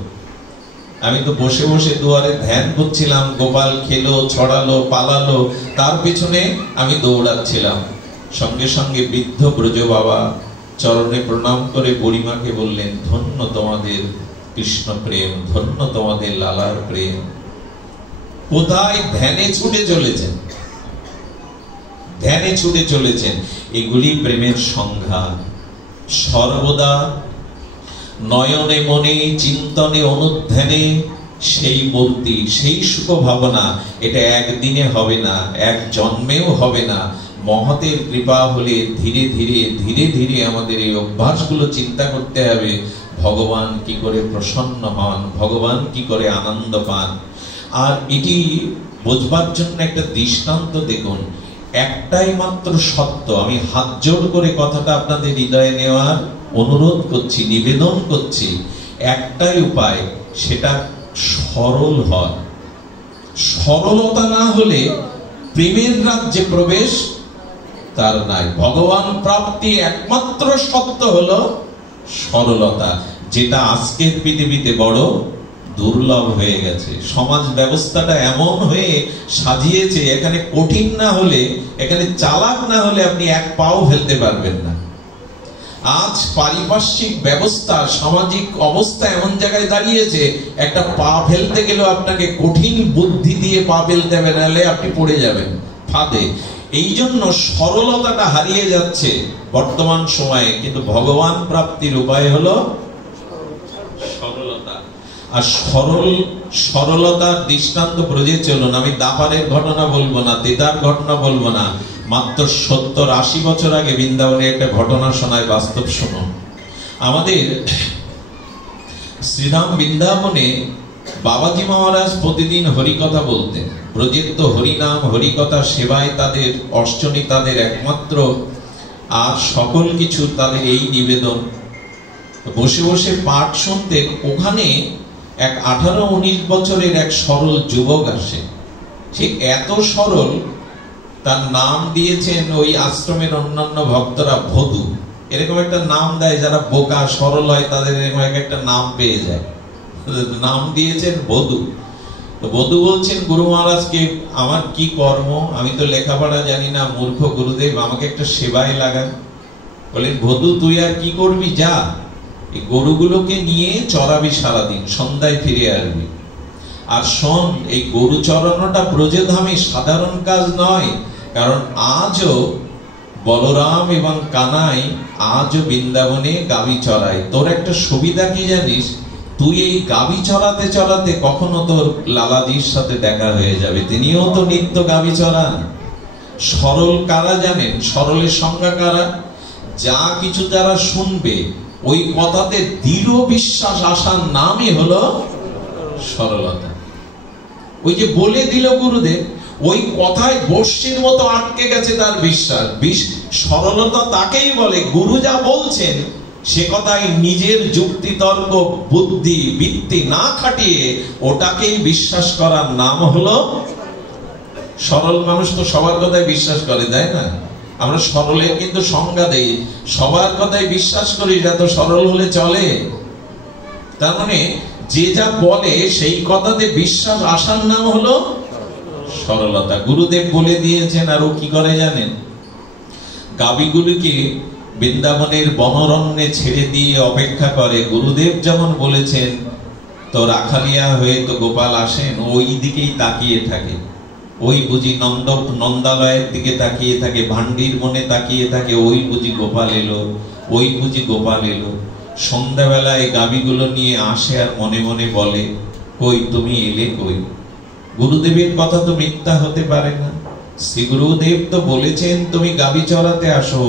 আমি তো বসে বসে দুয়ারে ধ্যান করছিলাম, গোপাল খেলো, ছড়ালো, পালালো, তার পেছনে আমি দৌড়াচ্ছিলাম। সঙ্গে সঙ্গে বৃদ্ধ ব্রজ বাবা চরণে প্রণাম করে বুড়িমাকে বললেন, ধন্য তোমাদের কৃষ্ণ প্রেম, ধন্য তোমাদের লালার প্রেম। কোথায়? ধ্যানে ছুটে চলেছেন, ধ্যানে ছুটে চলেছেন। এগুলি প্রেমের সংজ্ঞা। সর্বদা নয়নে মনে চিন্তনে অনুধ্যানে সেই মূর্তি, সেই সুখ ভাবনা, এটা একদিনে হবে না, এক জন্মেও হবে না। মহতের কৃপা হলে ধীরে ধীরে ধীরে ধীরে আমাদের এই অভ্যাসগুলো চিন্তা করতে হবে। ভগবান কি করে প্রসন্ন হন, ভগবান কি করে আনন্দ পান। আর এটি বোঝবার জন্য একটা দৃষ্টান্ত দেখুন, একটাই মাত্র সত্য, আমি হাত জোড় করে কথাটা আপনাদের হৃদয়ে নেওয়ার অনুরোধ করছি, নিবেদন করছি। একটাই উপায়, সেটা সরল হয়। সরলতা না হলে প্রেমের রাজ্যে প্রবেশ তার নাই। ভগবান প্রাপ্তি একমাত্র সত্য হলো সরলতা, যেটা আজকের পৃথিবীতে বড় দুর্লভ হয়ে গেছে। সমাজ ব্যবস্থাটা এমন হয়ে সাজিয়েছে, এখানে কঠিন না হলে, এখানে চালাক না হলে আপনি এক পাও ফেলতে পারবেন না। আজ পারিপার্শ্বিক ব্যবস্থা, সামাজিক অবস্থা এমন জায়গায় দাঁড়িয়েছে, একটা পা ফেলতে গেলেও আপনাকে কঠিন বুদ্ধি দিয়ে পা ফেলতে হবে, নাহলে আপনি পড়ে যাবেন ফাঁদে। এই জন্য সরলতাটা হারিয়ে যাচ্ছে বর্তমান সময়ে। কিন্তু ভগবান প্রাপ্তির উপায় হলো সরলতা। আর সরলতার দৃষ্টান্ত ব্রজে চলুন। আমি দাপারের ঘটনা বলবো না, তেতার ঘটনা বলবো না, মাত্র 70-80 বছর আগে বৃন্দাবনে একটা ঘটনা শোনায়, বাস্তব শুনুন। আমাদের শ্রীধাম বৃন্দাবনে বাবাজি মহারাজ প্রতিদিন হরিকথা বলতেন। ব্রজের তো হরিনাম হরিকথা সেবায় তাদের অর্চনী, তাদের একমাত্র, আর সকল কিছু তাদের এই নিবেদন। বসে বসে পাঠ শুনতেন। ওখানে এক 18-19 বছরের এক সরল যুবক আসে। সে এত সরল, তার নাম দিয়েছেন ওই আশ্রমের অন্যান্য ভক্তরা ভদু। এরকম একটা নাম দেয়, যারা বোকা সরল হয় তাদের এরকম একটা নাম পেয়ে যায়, নাম দিয়েছেন বধূ। তো বধূ বলছেন গুরু মহারাজকে, আমার কি কর্ম, আমি তো লেখাপড়া জানি না, মূর্খ গুরুদেব, আমাকে একটা সেবায় লাগান। বলেন, বধূ তুই আর কি করবি, যা এই গরুগুলোকে নিয়ে চড়াবি সারাদিন, সন্ধ্যায় ফিরে আসবি। আর শোন, এই গরু চড়ানোটা ব্রজধামে সাধারণ কাজ নয়, কারণ আজও বলরাম এবং কানাই আজও বৃন্দাবনে গাভী চড়ায়। তোর একটা সুবিধা কি জানিস, তুই এই গাভী চড়াতে চড়াতে কখনো তোর লালাজির সাথে দেখা হয়ে যাবে, তিনিও তো নিত্য গাভী চড়ান। সরল কারা জানেন? সরলের সংজ্ঞা কারা? যা কিছু যারা শুনবে ওই কথাতে দৃঢ় বিশ্বাস আসার নামই হলো সরলতা। ওই যে বলে দিল গুরুদেব, ওই কথায় বর্ষির মতো আটকে গেছে তার বিশ্বাস। সরলতা তাকেই বলে, গুরু যা বলছেন সে কথায় নিজের যুক্তি তর্ক বুদ্ধি বৃত্তি না খাটিয়ে ওটাকেই বিশ্বাস করার নাম হলো সরল। মানুষ তো সবার কথায় বিশ্বাস করে, তাই না? আমরা সরলের কিন্তু সংজ্ঞা দেই, সবার কথায় বিশ্বাস করি, এটা তো সরল হলে চলে। তার মানে যে যা বলে সেই কথাতে বিশ্বাস আসার নাম হলো সরলতা। গুরুদেব বলে দিয়েছেন। আর ও কি করে জানেন? গাভীগুলিকে বৃন্দাবনের বনরণ্যে ছেড়ে দিয়ে অপেক্ষা করে। গুরুদেব যেমন বলেছেন, তো রাখালিয়া হয়ে তো গোপাল আসেন, ওই দিকেই তাকিয়ে থাকে। ওই বুঝি নন্দালয়ের দিকে তাকিয়ে থাকে, ভান্ডির মনে তাকিয়ে থাকে, ওই বুঝি গোপাল এলো, ওই বুঝি গোপাল এলো। সন্ধ্যাবেলায় গাভীগুলো নিয়ে আসে আর মনে মনে বলে, কই তুমি এলে কই? গুরুদেবের কথা তো মিথ্যা হতে পারে না। শ্রী গুরুদেব তো বলেছেন তুমি গাভী চড়াতে আসো।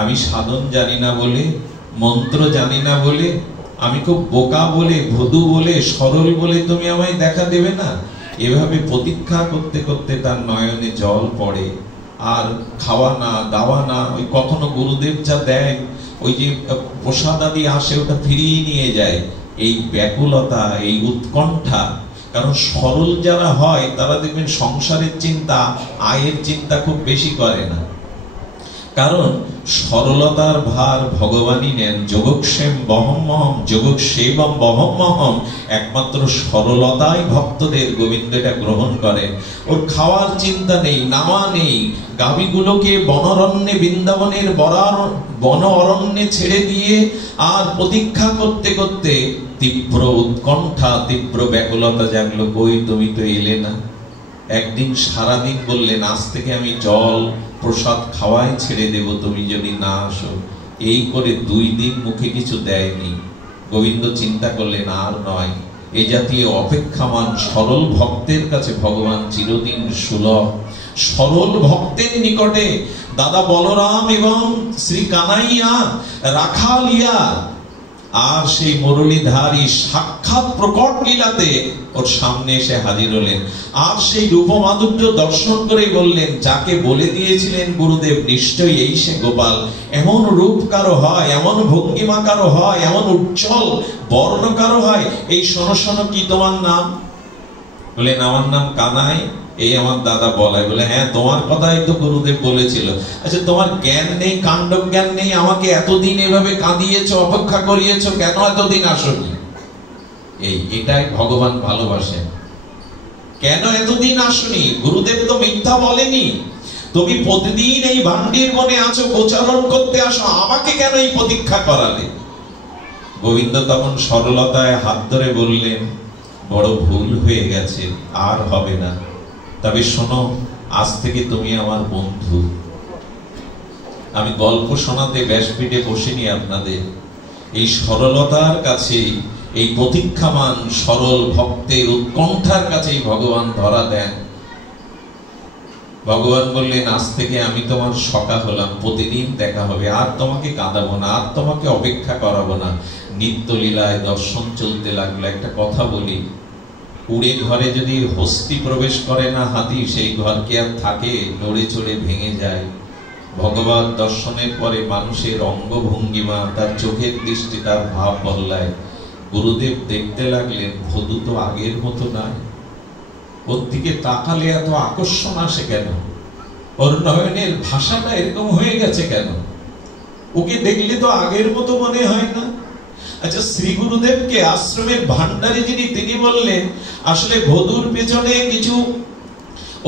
আমি সাধন জানি না বলে, মন্ত্র জানি না বলে, আমি খুব বোকা বলে, ভদু বলে, সরল বলে তুমি আমায় দেখা দেবে না? এভাবে প্রতীক্ষা করতে করতে তার নয়নে জল পড়ে। আর খাওয়া না, দাওয়া না, ওই কখনো গুরুদেব যা দেয়, ওই যে প্রসাদ আদি আসে, ওটা ফিরিয়ে নিয়ে যায়। এই ব্যাকুলতা, এই উৎকণ্ঠা। কারণ সরল যারা হয় তারা দেখবেন সংসারের চিন্তা, আয়ের চিন্তা খুব বেশি করে না। কারণ সরলতার ভার ভগবানই নেন। যোগক্ষেম বহম্মহম যোগক্ষেমম বহম্মহম। একমাত্র সরলতাই ভক্তদের গোবিন্দ এটা গ্রহণ করেন। ওর খাওয়ার চিন্তা নেই, নাওয়া নেই। গাভীগুলোকে বনরণ্যে, বৃন্দাবনের বন অরণ্যে ছেড়ে দিয়ে আর প্রতীক্ষা করতে করতে তীব্র উৎকণ্ঠা, তীব্র ব্যাকুলতা জাগলো, কই তুমি তো এলে না। একদিন সারাদিন বললেন, আজ থেকে আমি জল প্রসাদ খাওয়াই ছেড়ে দেব তুমি যদি না আসো। এই করে 2 দিন মুখে কিছু দেয়নি। গোবিন্দ চিন্তা করলেন, আর নয়, এই জাতীয় অপেক্ষামান সরল ভক্তের কাছে ভগবান চিরদিন সুলভ। সরল ভক্তের নিকটে দাদা বলরাম এবং শ্রী কানাইয়া রাখালিয়া আর সেই মুরলীধারী সাক্ষাৎ প্রকট লীলাতে ওর সামনে এসে হাজির হলেন। আর সেই রূপমাধুর্য দর্শন করে বললেন, যাকে বলে দিয়েছিলেন গুরুদেব নিশ্চয়ই এই সে গোপাল। এমন রূপ কারো হয়, এমন ভঙ্গিমা কারো হয়, এমন উজ্জ্বল বর্ণ কারো হয়। এই শোনো শোনো, কি তোমার নাম? বলেন, আমার নাম কানাই। এই আমার দাদা বলে। বলে, হ্যাঁ তোমার কথাই তো গুরুদেব বলেছিল। আচ্ছা, তোমার জ্ঞান নেই, কাণ্ড জ্ঞান নেই, আমাকে এতদিন এভাবে কাঁদিয়েছো, অপেক্ষা করিয়েছো, কেন এতদিন আসোনি? এটাই ভগবান ভালোবাসেন। কেন এতদিন আসোনি? গুরুদেব তো মিথ্যা বলেনি। তুমি প্রতিদিন এই ভান্ডির বনে আছো, গোচারণ করতে আসো, আমাকে কেন এই প্রতীক্ষা করালে? গোবিন্দ তখন সরলতায় হাত ধরে বললেন, বড় ভুল হয়ে গেছে, আর হবে না। তবে শোনো, আজ থেকে তুমি আমার বন্ধু। আমি গল্প শোনাতে ব্যাসপীঠে বসিনি আপনাদের। এই সরলতার কাছে, এই প্রতীক্ষামান সরল ভক্তের উৎকণ্ঠার কাছেই ভগবান ধরা দেন। ভগবান বললেন, আজ থেকে আমি তোমার সখা হলাম, প্রতিদিন দেখা হবে, আর তোমাকে কাঁদাবো না, আর তোমাকে অপেক্ষা করাবো না। নিত্যলীলায় দর্শন চলতে লাগলো। একটা কথা বলি, উড়ে ঘরে যদি হস্তি প্রবেশ করে না হাতি, সেই ঘর কি আর থাকে? নড়ে চড়ে ভেঙে যায়। ভগবান দর্শনের পরে মানুষের অঙ্গভঙ্গিমা, তার চোখের দৃষ্টি, তার ভাব বদলায়। গুরুদেব দেখতে লাগলেন, ভদু তো আগের মতো নয়। ওর দিকে তাকালে এত আকর্ষণ আসে কেন? ওর নয়নের ভাষাটা এরকম হয়ে গেছে কেন? ওকে দেখলে তো আগের মতো মনে হয় না। আচ্ছা, শ্রী গুরুদেবকে আশ্রমের ভান্ডারে যিনি, তিনি বললেন, আসলে ভদুর পেছনে কিছু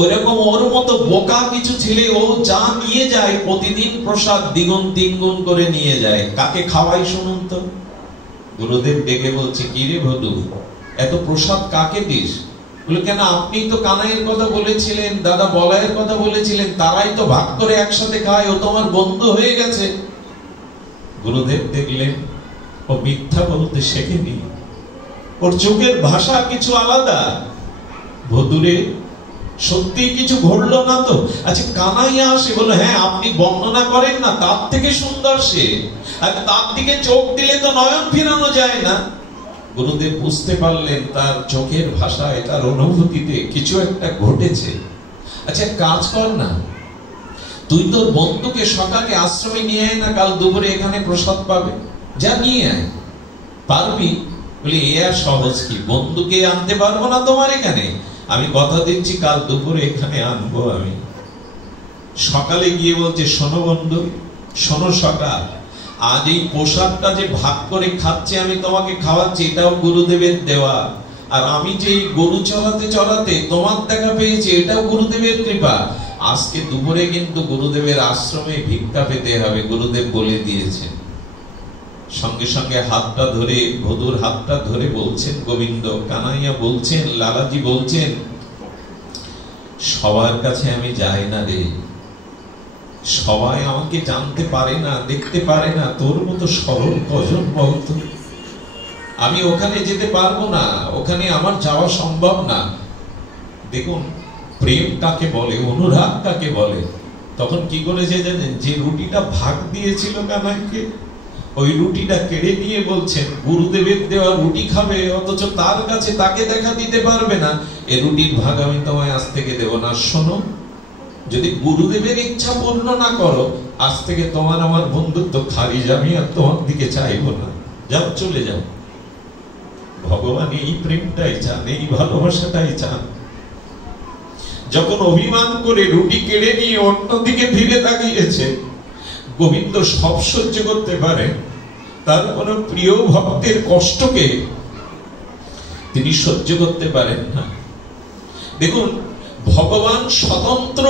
ওইরকম ওর মতো বোকা কিছু ছেলে, ও যা নিয়ে যায় প্রতিদিন প্রসাদ দ্বিগুণ তিনগুণ করে নিয়ে যায়। কাকে খাওয়াই শুনুন তো? গুরুদেব ডেকে বলছে, কি রে ভদু, এত প্রসাদ কাকে দিস? বলে, কেন আপনি তো কানাইয়ের কথা বলেছিলেন, দাদা বলাইয়ের কথা বলেছিলেন, তারাই তো ভাগ করে একসাথে খায়, ও তোমার বন্ধু হয়ে গেছে। গুরুদেব দেখলেন ও মিথ্যা বলতে শেখেনি, ওর চোখের ভাষা কিছু আলাদা। ভদুরে সত্যি কিছু ঘটলো না তো? আচ্ছা, কানাইয়া আসে, বলো, হ্যাঁ আপনি বর্ণনা করেন না, তার থেকে সুন্দর সে, আর তার দিকে চোখ দিলে তো নয়ন ফিরানো যায় না। গুরুদেব বুঝতে পারলেন তার চোখের ভাষায়, তার অনুভূতিতে কিছু একটা ঘটেছে। আচ্ছা, কাজ কর না, তুই তোর বন্ধুকে সকালে আশ্রমে নিয়ে আয় না, কাল দুপুরে এখানে প্রসাদ পাবে, যা নিয়ে আয়। পারবি? বলি, এ আর সহজ কি? বন্ধুকে আনতে পারবো না তোমার এখানে? আমি কথা দিচ্ছি, কাল দুপুরে এখানে আনবো আমি। সকালে গিয়ে বলছে, শোনো বন্ধু, শোনো সকাল, আজ এই প্রসাদটা যে ভাগ করে খাচ্ছে, আমি তোমাকে খাওয়াচ্ছি, এটাও গুরুদেবের দেওয়া। আর আমি যে গরু চড়াতে চড়াতে তোমার দেখা পেয়েছি, এটাও গুরুদেবের কৃপা। আজকে দুপুরে কিন্তু গুরুদেবের আশ্রমে ভিক্ষা পেতে হবে, গুরুদেব বলে দিয়েছে। সঙ্গে সঙ্গে হাতটা ধরে, ভদুর হাতটা ধরে বলছেন গোবিন্দ, কানাইয়া বলছেন, লালাজি বলছেন, সবার কাছে আমি যাই না রে, সবাই আমাকে জানতে পারে না, দেখতে পারে না, তোর মতো সরল কজন বলতো? আমি ওখানে যেতে পারবো না, ওখানে আমার যাওয়া সম্ভব না। দেখুন প্রেম কাকে বলে, অনুরাগ কাকে বলে। তখন কি করেছে জানেন? যে রুটিটা ভাগ দিয়েছিল কানাইকে, ওই রুটিটা কেড়ে নিয়ে বলছেন, গুরুদেবের দেওয়া রুটি খাবে, অথচ তার কাছে তাকে দেখা দিতে পারবে না, এই রুটির ভাগ আমি তোমায় আজ থেকে দেব না। শোনো, যদি গুরুদেবের ইচ্ছা পূর্ণ না করো, আজ থেকে তোমার আমার বন্ধুত্ব খারিজ, আমি আর তোমার দিকে চাইবো না, যাও চলে যাও। ভগবান এই প্রেমটাই চান, এই ভালোবাসাটাই চান। যখন অভিমান করে রুটি কেড়ে নিয়ে অন্যদিকে ফিরে তাকিয়েছে, গোবিন্দ সব সহ্য করতে পারে, তার কোন প্রিয় ভক্তের কষ্টকে তিনি সহ্য করতে পারেন না। দেখুন, ভগবান স্বতন্ত্র,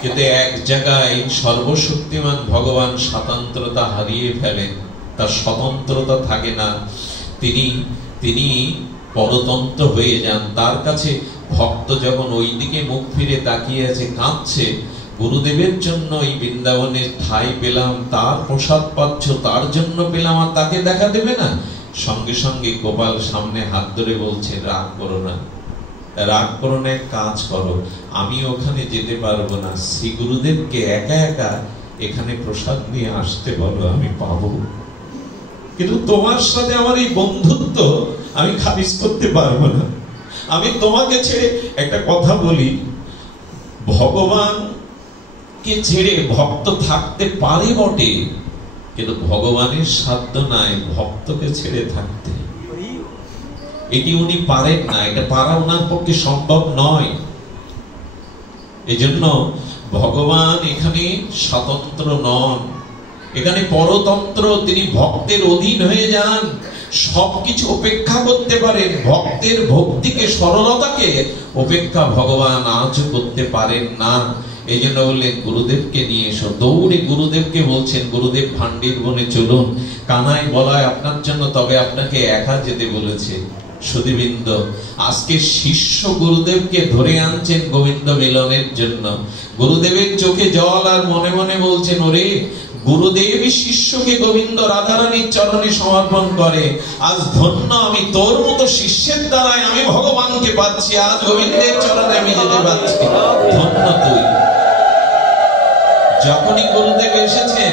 কিন্তু এক জায়গায় সর্বশক্তিমান ভগবান স্বতন্ত্রতা হারিয়ে ফেলেন, তার স্বতন্ত্রতা থাকে না, তিনি পরতন্ত্র হয়ে যান। তার কাছে ভক্ত যখন ওই দিকে মুখ ফিরে তাকিয়ে আছে, কাঁদছে, গুরুদেবের জন্য এই বৃন্দাবনের ঠাই পেলাম, তার প্রসাদ পাচ্ছ, তার জন্য পেলাম, আর তাকে দেখা দেবে না? সঙ্গে সঙ্গে গোপাল সামনে হাত ধরে বলছে, রাগ করো না, রাগ করো না, এক কাজ করো, আমি ওখানে যেতে পারবো না, শ্রী গুরুদেবকে একা একা এখানে প্রসাদ নিয়ে আসতে বলো, আমি পাবো। কিন্তু তোমার সাথে আমার এই বন্ধুত্ব আমি খারিজ করতে পারবো না। আমি তোমাকে ছেড়ে, একটা কথা বলি, ভগবানকে ছেড়ে ভক্ত থাকতে পারে বটে, কিন্তু ভগবানের সাধ্য নাই ভক্তকে ছেড়ে থাকতে। এটি উনি পারেন না, এটা পারা ওনার পক্ষে সম্ভব নয়। এজন্য ভগবান এখানে স্বতন্ত্র নন, এখানে পরতন্ত্র। তিনি ভক্তের অধীন হয়ে যান, সবকিছু উপেক্ষা করতে পারেন। ভক্তের ভক্তিকে, সরলতাকে উপেক্ষা ভগবান আজও করতে পারেন না। এই জন্য বললেন গুরুদেবকে নিয়ে এসো। দৌড়ে গুরুদেবকে বলছেন, গুরুদেব ভান্ডির বনে চলুন, কানাই বলায় আপনার জন্য, তবে আপনাকে একা যেতে বলেছে। সুধীবৃন্দ, আজকে শিষ্য গুরুদেবকে ধরে আনছেন গোবিন্দ মিলনের জন্য। গুরুদেবের চোখে জল, আর মনে মনে বলছেন, ওরে গুরুদেবই শিষ্যকে গোবিন্দ রাধারানীর চরণে সমর্পণ করে। আজ ধন্য আমি, তোর মতো শিষ্যের দ্বারাই আমি ভগবানকে পাচ্ছি, আজ গোবিন্দের চরণে আমি যেতে পারছি, ধন্য তুই। যখনই গুরুদেব এসেছেন,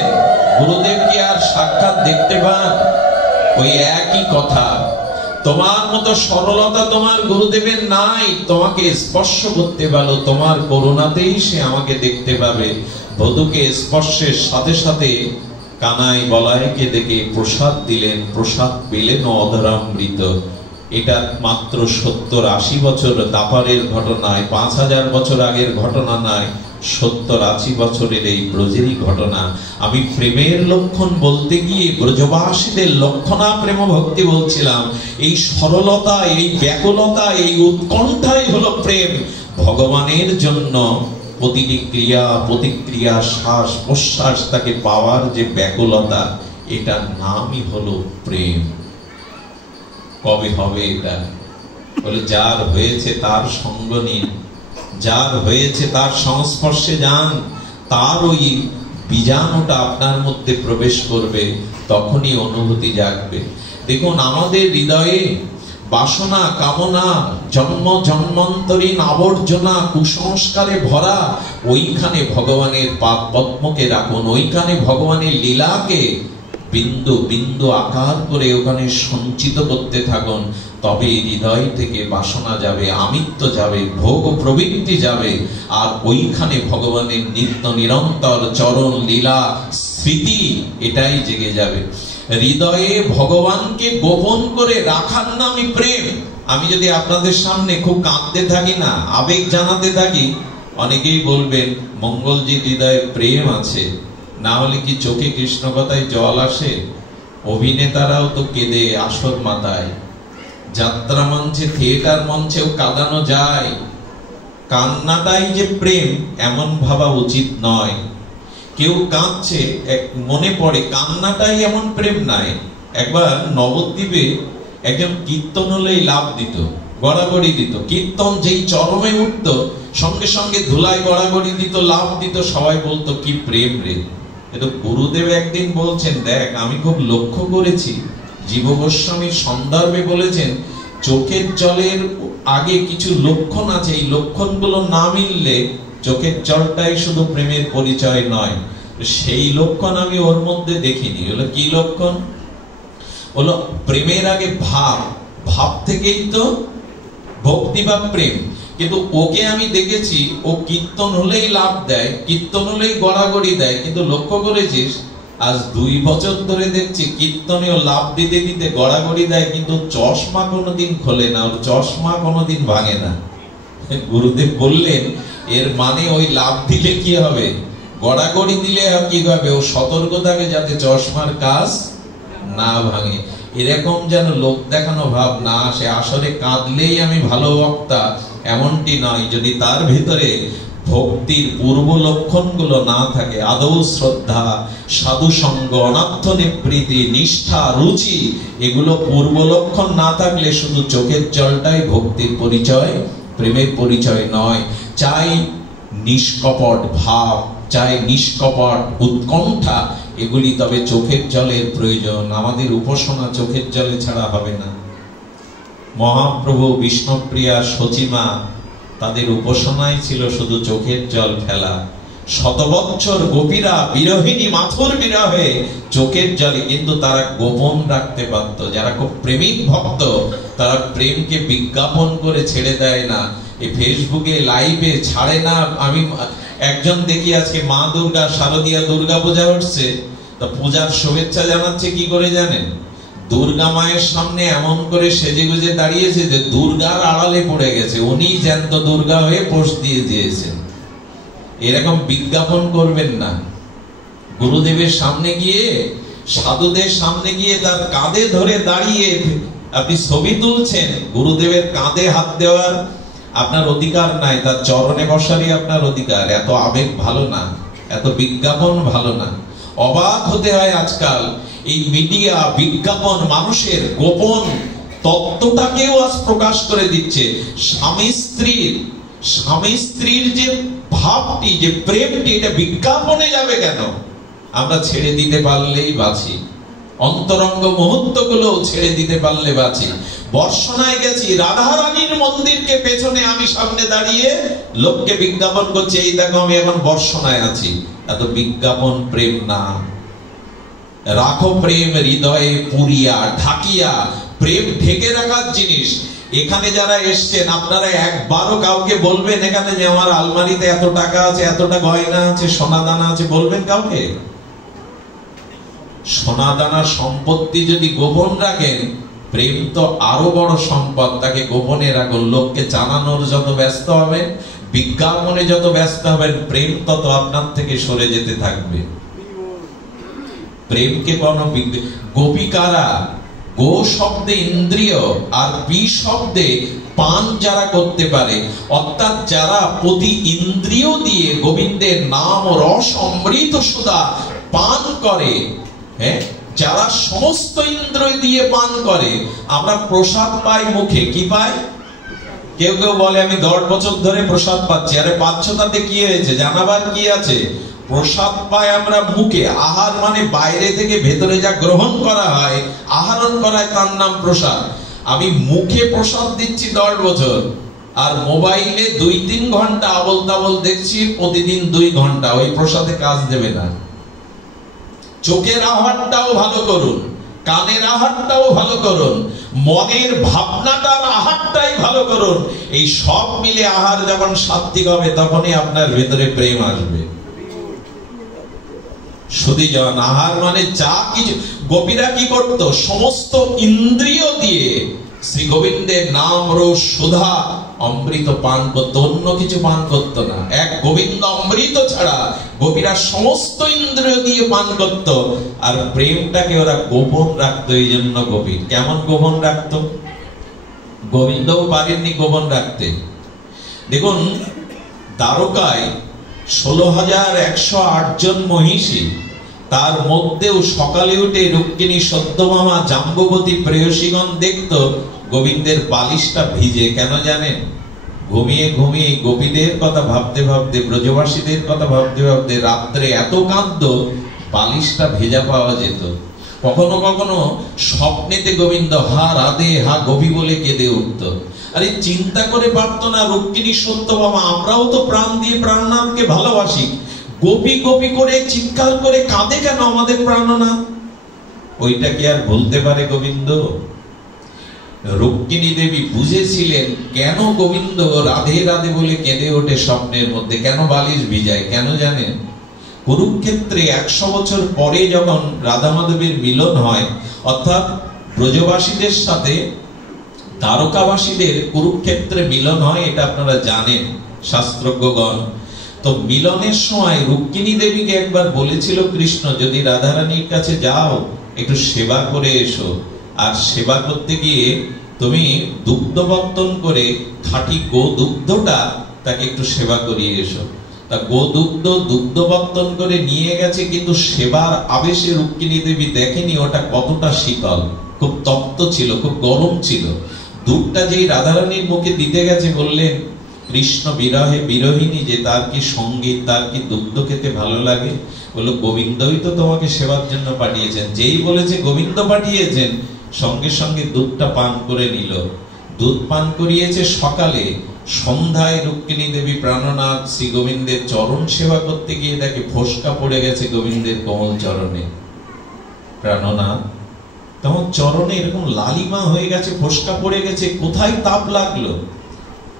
গুরুদেব কি আর সাক্ষাৎ দেখতে পান? ওই একই কথা, তোমার মতো সরলতা তোমার গুরুদেবের নাই, তোমাকে স্পর্শ করতে পারো, তোমার করুণাতেই সে আমাকে দেখতে পাবে। বধূকে স্পর্শের সাথে সাথে কানাই বলাইকে দেখে প্রসাদ দিলেন, প্রসাদ পেলেন অধরামৃত। এটা মাত্র 70-80 বছর দাপারের ঘটনায়, 5000 বছর আগের ঘটনা নয়, 70-80 বছরের এই ব্রজেরই ঘটনা। আমি প্রেমের লক্ষণ বলতে গিয়ে ব্রজবাসীদের লক্ষণা প্রেম ভক্তি বলছিলাম। এই সরলতা, এই ব্যাকুলতা, এই উৎকণ্ঠাই হলো প্রেম। ভগবানের জন্য প্রতিটি ক্রিয়া প্রতিক্রিয়া, শ্বাস প্রশ্বাস তাকে পাওয়ার যে ব্যাকুলতা, এটার নামই হলো প্রেম। কবে হবে এটা? বলে যার হয়েছে তার সঙ্গ নিন, যার হয়েছে তার সংস্পর্শে যান, তার ওই বীজাণুটা আপনার মধ্যে প্রবেশ করবে, তখনই অনুভূতি জাগবে। দেখুন, আমাদের হৃদয়ে বাসনা, কামনা, জন্ম জন্মান্তরীণ আবর্জনা, কুসংস্কারে ভরা। ওইখানে ভগবানের পাদ পদ্মকে রাখুন, ওইখানে ভগবানের লীলাকে বিন্দু বিন্দু আকার করে ওখানে সঞ্চিত করতে থাকুন। তবে হৃদয় থেকে বাসনা যাবে, আমিত্ব যাবে, ভোগ প্রবৃত্তি যাবে, আর ওইখানে ভগবানের নিত্য নিরন্তর চরণ লীলা স্মৃতি এটাই জেগে যাবে। হৃদয়ে ভগবানকে গোপন করে রাখার নামই প্রেম। আমি যদি আপনাদের সামনে খুব কাঁদতে থাকি না, আবেগ জানাতে থাকি, অনেকেই বলবেন মঙ্গলজির হৃদয়ে প্রেম আছে, না হলে কি চোখে কৃষ্ণ কথায় জল আসে? অভিনেতারাও তো কেঁদে আসর মাথায়, যাত্রা মঞ্চে, থিয়েটার মঞ্চেও কাঁদানো যায়। কান্নাটাই যে প্রেম এমন ভাবা উচিত নয়। কেউ কাঁদছে, মনে পড়ে, কান্নাটাই এমন প্রেম নাই। একবার নবদ্বীপে একজন কীর্তন হলেই লাভ দিত, গড়াগড়ি দিত। কীর্তন যেই চরমে উঠতো, সঙ্গে সঙ্গে ধুলায় গড়াগড়ি দিত, লাভ দিত। সবাই বলতো কি প্রেম রে। কিন্তু গুরুদেব একদিন বলছেন, দেখ আমি খুব লক্ষ্য করেছি, জীব গোস্বামীর সন্দর্ভে বলেছেন, চোখের জলের আগে কিছু লক্ষণ আছে, এই লক্ষণগুলো না মিললে চোখের জলটাই শুধু প্রেমের পরিচয় নয়। সেই লক্ষণ আমি ওর মধ্যে দেখিনি। হলো কি লক্ষণ? হলো প্রেমের আগে ভাব, ভাব থেকেই তো ভক্তি বা প্রেম। কিন্তু ওকে আমি দেখেছি, ও কীর্তন হলেই লাভ দেয়, কীর্তন হলেই গড়াগড়ি দেয়। কিন্তু লক্ষ্য করেছিস, আজ 2 বছর ধরে দেখছি কীর্তনেও লাভ দিতে দিতে গড়াগড়ি দেয়, কিন্তু চশমা কোনোদিন খোলে না, ওর চশমা কোনোদিন ভাঙে না। গুরুদেব বললেন, এর মানে ওই লাভ দিলে কি হবে, গড়াগড়ি দিলে কি হবে, ও সতর্ক থাকে যাতে চশমার কাজ না ভাঙে। এরকম যেন লোক দেখানো ভাব না আসে। আসলে কাঁদলেই আমি ভালো বক্তা এমনটি নয়। যদি তার ভিতরে ভক্তির পূর্ব লক্ষণগুলো না থাকে, আদৌ শ্রদ্ধা, সাধু সঙ্গ, অনার্থ নিবৃত্তি, নিষ্ঠা, রুচি, এগুলো পূর্ব লক্ষণ না থাকলে শুধু চোখের জলটাই ভক্তির পরিচয়, প্রেমের পরিচয় নয়। চাই নিষ্কপট ভাব, চাই নিষ্কপট উৎকণ্ঠা, এগুলি তবে চোখের জলের প্রয়োজন। আমাদের উপাসনা চোখের জলে ছাড়া হবে না। মহাপ্রভু, বিষ্ণুপ্রিয়া, সচিমা, তাদের উপাসনাই ছিল শুধু চোখের জল ফেলা। শত বৎসর গোপীরা বিরহিনী মাথুর বিরহে চোখের জলে, কিন্তু তারা গোপন রাখতে পারত। যারা খুব প্রেমিক ভক্ত তারা প্রেমকে বিজ্ঞাপন করে ছেড়ে দেয় না, এই ফেসবুকে লাইভে ছাড়ে না। আমি একজন দেখি আজকে মা দুর্গা, শারদীয়া দুর্গা পূজা হচ্ছে, তা পূজার শুভেচ্ছা জানাচ্ছে কি করে জানেন? দুর্গা মায়ের সামনে এমন করে সেজে গুজে দাঁড়িয়েছে যে দুর্গার আড়ালে পড়ে গেছে, উনি জ্যান্ত দুর্গা হয়ে পোস্ট দিয়ে দিয়েছেন। এরকম বিজ্ঞাপন করবেন না। গুরুদেবের সামনে গিয়ে, সাধুদের সামনে গিয়ে তার কাঁধে ধরে দাঁড়িয়ে আপনি ছবি তুলছেন, গুরুদেবের কাঁধে হাত দেওয়ার আপনার অধিকার নাই, তার চরণে বসারই আপনার অধিকার। এত আবেগ ভালো না, এত বিজ্ঞাপন ভালো না। অবাক হতে হয় আজকাল এই মিডিয়া বিজ্ঞাপন মানুষের গোপন তত্ত্বটাকেও আজ প্রকাশ করে দিচ্ছে। স্বামী স্ত্রীর যে ভাবটি, যে প্রেমটি, এটা বিজ্ঞাপনে যাবে কেন? আমরা ছেড়ে দিতে পারলেই বাঁচি, অন্তরঙ্গ মুহূর্ত গুলো ছেড়ে দিতে পারলে বাঁচি। বর্ষণায় গেছি, রাধারানীর মন্দিরকে পেছনে আমি সামনে দাঁড়িয়ে লোককে বিজ্ঞাপন করছি, এই দেখো আমি এখন বর্ষণায় আছি। এত বিজ্ঞাপন প্রেম না। রাখো প্রেম হৃদয়ে পুরিয়া ঢাকিয়া, প্রেম ঢেকে রাখার জিনিস। এখানে যারা এসছেন আপনারা একবারও কাউকে বলবেন এখানে যে আমার আলমারিতে এত টাকা আছে, এতটা গয়না আছে, সোনা দানা আছে, বলবেন কাউকে? সোনা দানা সম্পত্তি যদি গোপন রাখেন, প্রেম তো আরো বড় সম্পদ, তাকে গোপনে রাখুন। লোককে জানানোর যত ব্যস্ত হবেন, বিজ্ঞাপনে যত ব্যস্ত হবেন, প্রেম তত আপনার থেকে সরে যেতে থাকবে। প্রেমকে কোন গোপিকারা গো শব্দে ইন্দ্রিয় আর বি শব্দে পান যারা করতে পারে, অর্থাৎ যারা প্রতি ইন্দ্রিয় দিয়ে গোবিন্দের নাম ও রস অমৃত সুধা পান করে, হ্যাঁ, যারা সমস্ত ইন্দ্রিয় দিয়ে পান করে। আমরা প্রসাদ পাই মুখে, কি পাই? কেউ কেউ বলে আমি 10 বছর ধরে প্রসাদ পাচ্ছি। আরে পাচ্ছ তাতে কি হয়েছে? জানাবার কি আছে? প্রসাদ পাই আমরা মুখে। আহার মানে বাইরে থেকে ভেতরে যা গ্রহণ করা হয়, আহরণ করা হয়, তার নাম প্রসাদ। আমি মুখে প্রসাদ দিচ্ছি 10 বছর, আর মোবাইলে 2-3 ঘন্টা আবল তাবল দেখছি প্রতিদিন 2 ঘন্টা, ওই প্রসাদে কাজ দেবে না। চোখের আহারটাও ভালো করুন, কানের আহারটাও ভালো করুন, মনের ভাবনাটার আহারটাই ভালো করুন। এই সব মিলে আহার যখন সাত্বিক হবে, তখনই আপনার ভেতরে প্রেম আসবে। সুধীজন, আহার মানে যা কিছু গোপীরা কি করত? সমস্ত ইন্দ্রিয় দিয়ে শ্রী গোবিন্দের নাম রস সুধা অমৃত পান করত, অন্য কিছু পান করত না। এক গোবিন্দ অমৃত ছাড়া গোপীরা সমস্ত ইন্দ্রিয় দিয়ে পান করত। আর প্রেমটাকে ওরা গোপন রাখতো। এই জন্য গোপী কেমন গোপন রাখতো? গোবিন্দও পারেননি গোপন রাখতে। দেখুন, দ্বারকায় 16,108 জন মহিষী, তার মধ্যেও সকালে উঠে রুক্মিণী সত্যভামা জাম্ববতী প্রেয়সীগণ দেখত গোবিন্দের বালিশটা ভিজে। কেন জানেন? ঘুমিয়ে ঘুমিয়ে গোপীদের কথা ভাবতে ভাবতে, ব্রজবাসীদের কথা ভাবতে ভাবতে রাত্রে এত কাঁদত, বালিশটা ভেজা পাওয়া যেত। কখনো কখনো স্বপ্নেতে গোবিন্দ হা রাধে হা গোপী বলে কেঁদে উঠত। আরে চিন্তা করে পারত না রুক্মিণী সত্যভামা, আমরাও তো প্রাণ দিয়ে প্রাণনাথকে ভালোবাসি, গোপী গোপী করে চিৎকার করে কাঁদে কেন আমাদের প্রাণনাথ? ওইটা কি আর বলতে পারে গোবিন্দ? রুক্মিণী দেবী বুঝেছিলেন কেন গোবিন্দ রাধে রাধে বলে কেঁদে ওঠে স্বপ্নের মধ্যে, কেন বালিশ ভিজায়। কেন জানেন? কুরুক্ষেত্রে 100 বছর পরে যখন রাধা মাধবের মিলন হয়, অর্থাৎ ব্রজবাসীদের সাথে দ্বারকাবাসীদের কুরুক্ষেত্রে মিলন হয়, এটা আপনারা জানেন শাস্ত্রজ্ঞগণ। তো মিলনের সময় রুক্মিণী দেবীকে একবার বলেছিল কৃষ্ণ, যদি রাধারানীর কাছে যাও একটু সেবা করে এসো, আর সেবা করতে গিয়ে তুমি দুগ্ধ বর্তন করে খাঁটি গো দুগ্ধটা তাকে একটু সেবা করিয়ে এসো। তা গো দুগ্ধ বর্তন করে নিয়ে গেছে, কিন্তু সেবার আবেশে রুক্মিণী দেবী দেখেনি ওটা কতটা শীতল, খুব তপ্ত ছিল, খুব গরম ছিল। দুধটা যেই রাধারানীর মুখে দিতে গেছে, বললেন কৃষ্ণ বিরহে বিরহিনী যে, তার কি সঙ্গীত, তার কি দুগ্ধ খেতে ভালো লাগে? বললো গোবিন্দই তো তোমাকে সেবার জন্য পাঠিয়েছেন। যেই বলেছে গোবিন্দ পাঠিয়েছেন, সঙ্গে সঙ্গে দুধটা পান করে নিল। দুধ পান করিয়েছে সকালে, সন্ধ্যায় রুক্মিণী দেবী প্রাণনাথ শ্রী গোবিন্দের চরণ সেবা করতে গিয়ে দেখে ফোসকা পড়ে গেছে গোবিন্দের কোমল চরণে। প্রাণনাথ, তোমার চরণে এরকম লালিমা হয়ে গেছে, ফোসকা পড়ে গেছে, কোথায় তাপ লাগলো?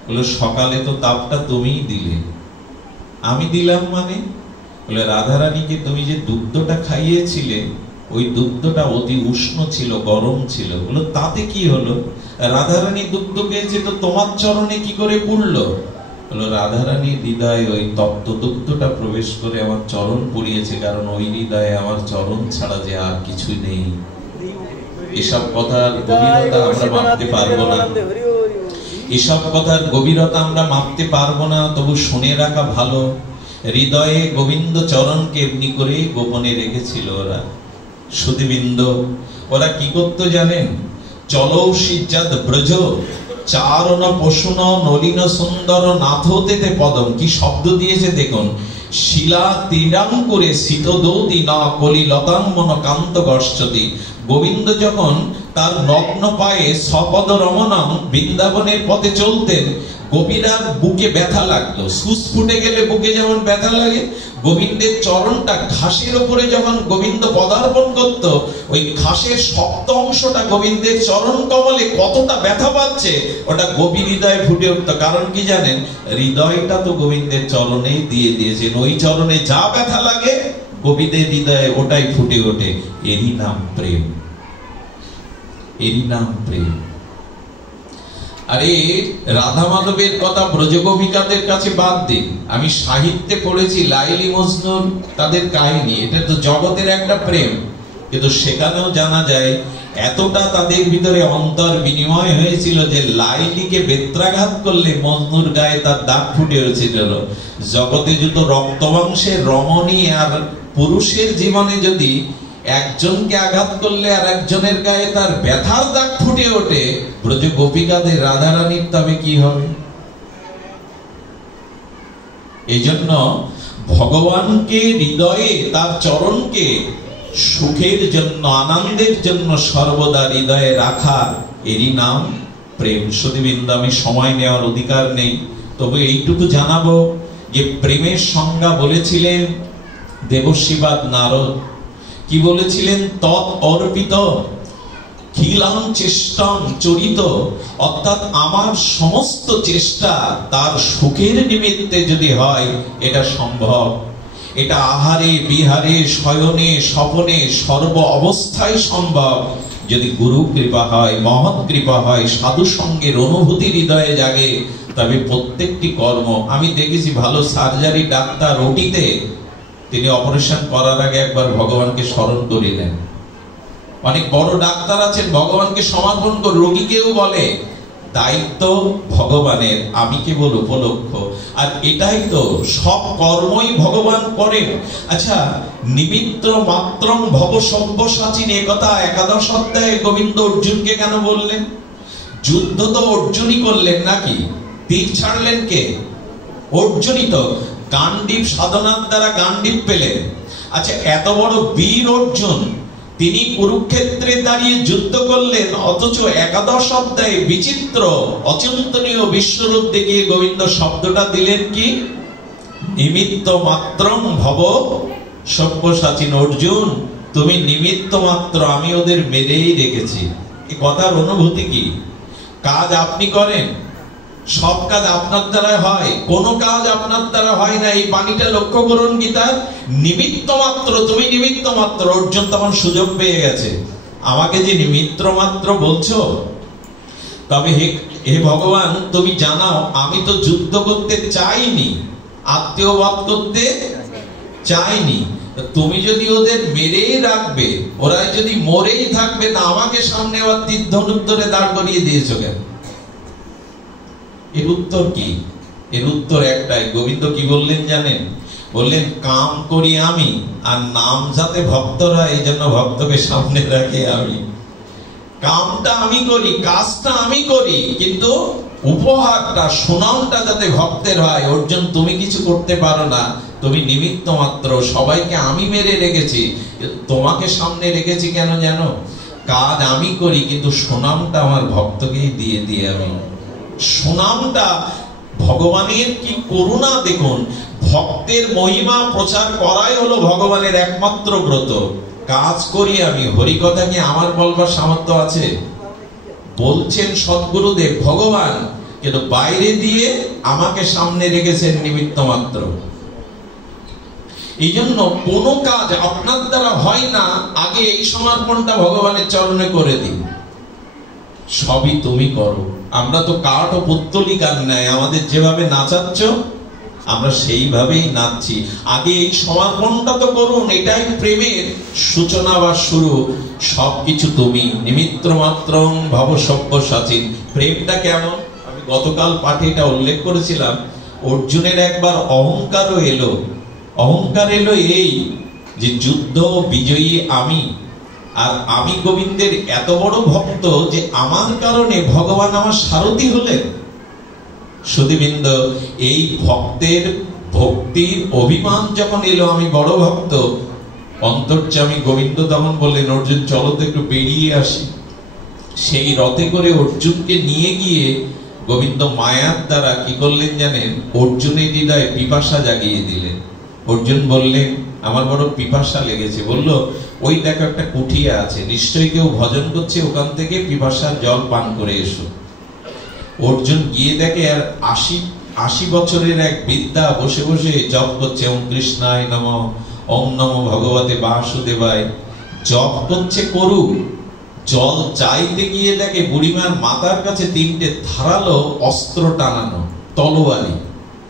বললো, সকালে তো তাপটা তুমিই দিলে। আমি দিলাম মানে? বলে, রাধারানীকে তুমি যে দুগ্ধটা খাইয়েছিলে, ওই দুগ্ধটা অতি উষ্ণ ছিল, গরম ছিল। বললো, তাতে কি হলো? রাধারানী দুগ্ধ খেয়েছে তো তোমার চরণে কি করে পড়লো? বললো, রাধারানীর হৃদয়ে ওই তপ্ত দুগ্ধটা প্রবেশ করে আমার চরণ পড়িয়েছে, কারণ ওই হৃদয়ে আমার চরণ ছাড়া যে আর কিছু নেই। এসব কথার গভীরতা আমরা মাপতে পারবো না, এসব কথার গভীরতা আমরা মাপতে পারবো না, তবু শুনে রাখা ভালো। হৃদয়ে গোবিন্দ চরণকে এমনি করে গোপনে রেখেছিল ওরা। সুধীবৃন্দ, ওরা কি করতো জানেন? চলো সিজ্জাদ ব্রজ চারণ পশুন নলিন সুন্দর নাথতেতে পদম। কি শব্দ দিয়েছে দেখুন। শিলা তীরাম করে শীতদৌতি না কলি লতাঙ্গন কান্ত গর্ষতি। গোবিন্দ যখন তার নগ্ন পায়ে সপদ রমণম বৃন্দাবনের পথে চলতেন, গোপীরার বুকে ব্যথা লাগতো। সুস ফুটে গেলে বুকে যেমন ব্যথা লাগে, গোবিন্দের চরণটা ঘাসের উপরে যখন গোবিন্দ পদার্পণ করত, ওই ঘাসের শক্ত অংশটা গোবিন্দের চরণ কমলে কতটা ব্যথা পাচ্ছে, ওটা গোপী হৃদয়ে ফুটে উঠতো। কারণ কি জানেন? হৃদয়টা তো গোবিন্দের চরণেই দিয়ে দিয়েছেন। ওই চরণে যা ব্যথা লাগে গোপীদের হৃদয়ে ওটাই ফুটে ওঠে। এরই নাম প্রেম, এরই নাম প্রেম। আরে রাধা মাধবের কথা ব্রজগোপিকাদের কাছে বাদ দিন, আমি সাহিত্যে পড়েছি লাইলি মজনুর তাদের কাহিনী, এটা তো জগতের একটা প্রেম, কিন্তু সেখানেও জানা যায় এতটা তাদের ভিতরে অন্তর বিনিময় হয়েছিল যে লাইলিকে বেত্রাঘাত করলে মজনুর গায়ে তার দাগ ফুটে হয়েছিল। জগতে যত রক্তবংশের রমণী আর পুরুষের জীবনে যদি একজনকে আঘাত করলে আর একজনের গায়ে তার ব্যথার দাগ ফুটে ওঠে, ব্রজ গোপিকাদের রাধারানীর তবে কি হবে? এই জন্য ভগবানকে হৃদয়ে, তার চরণকে সুখের জন্য, আনন্দের জন্য সর্বদা হৃদয়ে রাখা, এরই নাম প্রেম। সুধীবৃন্দ, আমি সময় নেওয়ার অধিকার নেই, তবে এইটুকু জানাবো যে প্রেমের সংজ্ঞা বলেছিলেন দেবশ্রীবাদ নারদ। কি বলেছিলেন? তৎ অর্পিত খিলাম চেষ্টাম চরিত, অর্থাৎ আমার সমস্ত চেষ্টা তার সুখের নিমিত্তে যদি হয়, এটা সম্ভব। এটা আহারে বিহারে শয়নে স্বপনে সর্ব অবস্থায় সম্ভব যদি গুরু কৃপা হয়, মহৎ কৃপা হয়, সাধু সঙ্গের অনুভূতি হৃদয়ে জাগে, তবে প্রত্যেকটি কর্ম। আমি দেখেছি ভালো সার্জারি ডাক্তার ওটিতে তিনি অপারেশন করার আগে একবার ভগবানকে স্মরণ করে নেন। অনেক বড় ডাক্তার আছেন, ভগবানকে সমর্পণ করে, রোগীকেও বলে দায়িত্ব ভগবানের, আমি কেবল উপলক্ষ। আর এটাই তো, সব কর্মই ভগবান করেন। আচ্ছা, নিমিত্ত মাত্রং ভব সব্যসাচিন, এ কথা একাদশ অধ্যায়ে গোবিন্দ অর্জুনকে কেন বললেন? যুদ্ধ তো অর্জুনই করলেন নাকি? তীর ছাড়লেন কে? অর্জুনই তো। গান্ডীব সাধনার দ্বারা গান্ডীব পেলেন। আচ্ছা, এত বড় বীর অর্জুন, তিনি কুরুক্ষেত্রে দাঁড়িয়ে যুদ্ধ করলেন, অথচ একাদশ অধ্যায়ে বিচিত্র অচিন্তনীয় বিশ্বরূপ দেখিয়ে গোবিন্দ শব্দটা দিলেন কি? নিমিত্ত মাত্রং ভব সব্যসাচিন। অর্জুন, তুমি নিমিত্ত মাত্র, আমি ওদের মেরেই রেখেছি। এই কথার অনুভূতি কি? কাজ আপনি করেন, সব কাজ আপনার দ্বারা হয়, কোন কাজ আপনার দ্বারা হয় না। এই বাণীটা লক্ষ্য করুন গীতার। নিমিত্ত মাত্র, তুমি নিমিত্ত মাত্র। অর্জুন তখন সুযোগ পেয়ে গেছে, আমাকে যে নিমিত্ত মাত্র বলছো, তবে হে ভগবান, তুমি জানাও আমি তো যুদ্ধ করতে চাইনি, আত্মীয়বাদ করতে চাইনি। তুমি যদি ওদের মেরেই রাখবে, ওরা যদি মরেই থাকবে, তা আমাকে সামনে আবার তীর ধনুক ধরে দাঁড় করিয়ে দিয়েছো কেন? এর উত্তর কি? এর উত্তর একটাই। গোবিন্দ কি বললেন জানেন? বললেন, কাম করি আমি, আর নাম যাতে ভক্তরা, এই জন্য ভক্তকে সামনে রাখে আমি। কামটা আমি করি, কাজটা আমি করি, কিন্তু উপহারটা, সুনামটা যাতে ভক্তের হয়। অর্জুন, তুমি কিছু করতে পারো না, তুমি নিমিত্ত মাত্র। সবাইকে আমি মেরে রেখেছি, তোমাকে সামনে রেখেছি কেন জানো? কাজ আমি করি, কিন্তু সুনামটা আমার ভক্তকেই দিয়ে আমি। সুনামটা ভগবানের কি করুণা দেখুন। ভক্তের মহিমা প্রচার করাই হলো ভগবানের একমাত্র ব্রত। কাজ করি আমি, হরিকথা কি আমার বলবার সামর্থ্য আছে? বলছেন সদ্গুরুদেব ভগবান, কিন্তু বাইরে দিয়ে আমাকে সামনে রেখেছেন নিমিত্ত মাত্র। এই জন্য কোনো কাজ আপনার দ্বারা হয় না, আগে এই সমর্পণটা ভগবানের চরণে করে দিন, সবই তুমি করো। আমরা তো কাঠ ও পুত্তলিকার ন্যায়, আমাদের যেভাবে নাচাচ্ছ আমরা সেইভাবেই নাচছি। আগে এই সমর্পণটা তো করুন, এটাই প্রেমের সূচনা বা শুরু। সবকিছু তুমি, নিমিত্ত মাত্রং ভব সব্যসাচী। প্রেমটা কেমন? আমি গতকাল পাঠে এটা উল্লেখ করেছিলাম। অর্জুনের একবার অহংকারও এলো। অহংকার এলো এই যে যুদ্ধ বিজয়ী আমি, আর আমি গোবিন্দের এত বড় ভক্ত যে আমার কারণে ভগবান আমার সারথি হলেন। সুধীবৃন্দ, এই ভক্তের ভক্তির অভিমান যখন এলো, আমি বড় ভক্ত, অন্তর্যামী গোবিন্দ তখন বললেন, অর্জুন চলো তো একটু বেরিয়ে আসি। সেই রথে করে অর্জুনকে নিয়ে গিয়ে গোবিন্দ মায়ার দ্বারা কি করলেন জানেন? অর্জুনের হৃদয়ে পিপাসা জাগিয়ে দিলেন। অর্জুন বললেন, আমার বড় পিপাসা লেগেছে। বলল, ওই দেখো একটা কুঠিয়া আছে, নিশ্চয়ই কেউ ভজন করছে, ওখান থেকে পিপাসার জল পান করে এসো। অর্জুন গিয়ে দেখে আর ৮০ বছরের এক বৃদ্ধা বসে বসে জপ করছে, ওম কৃষ্ণায় নমঃ, ওম নমঃ ভগবতে বাসুদেবায়। জপ করছে, করুক। জল চাইতে গিয়ে দেখে বুড়িমার মাথার কাছে ৩টে ধারালো অস্ত্র টানানো,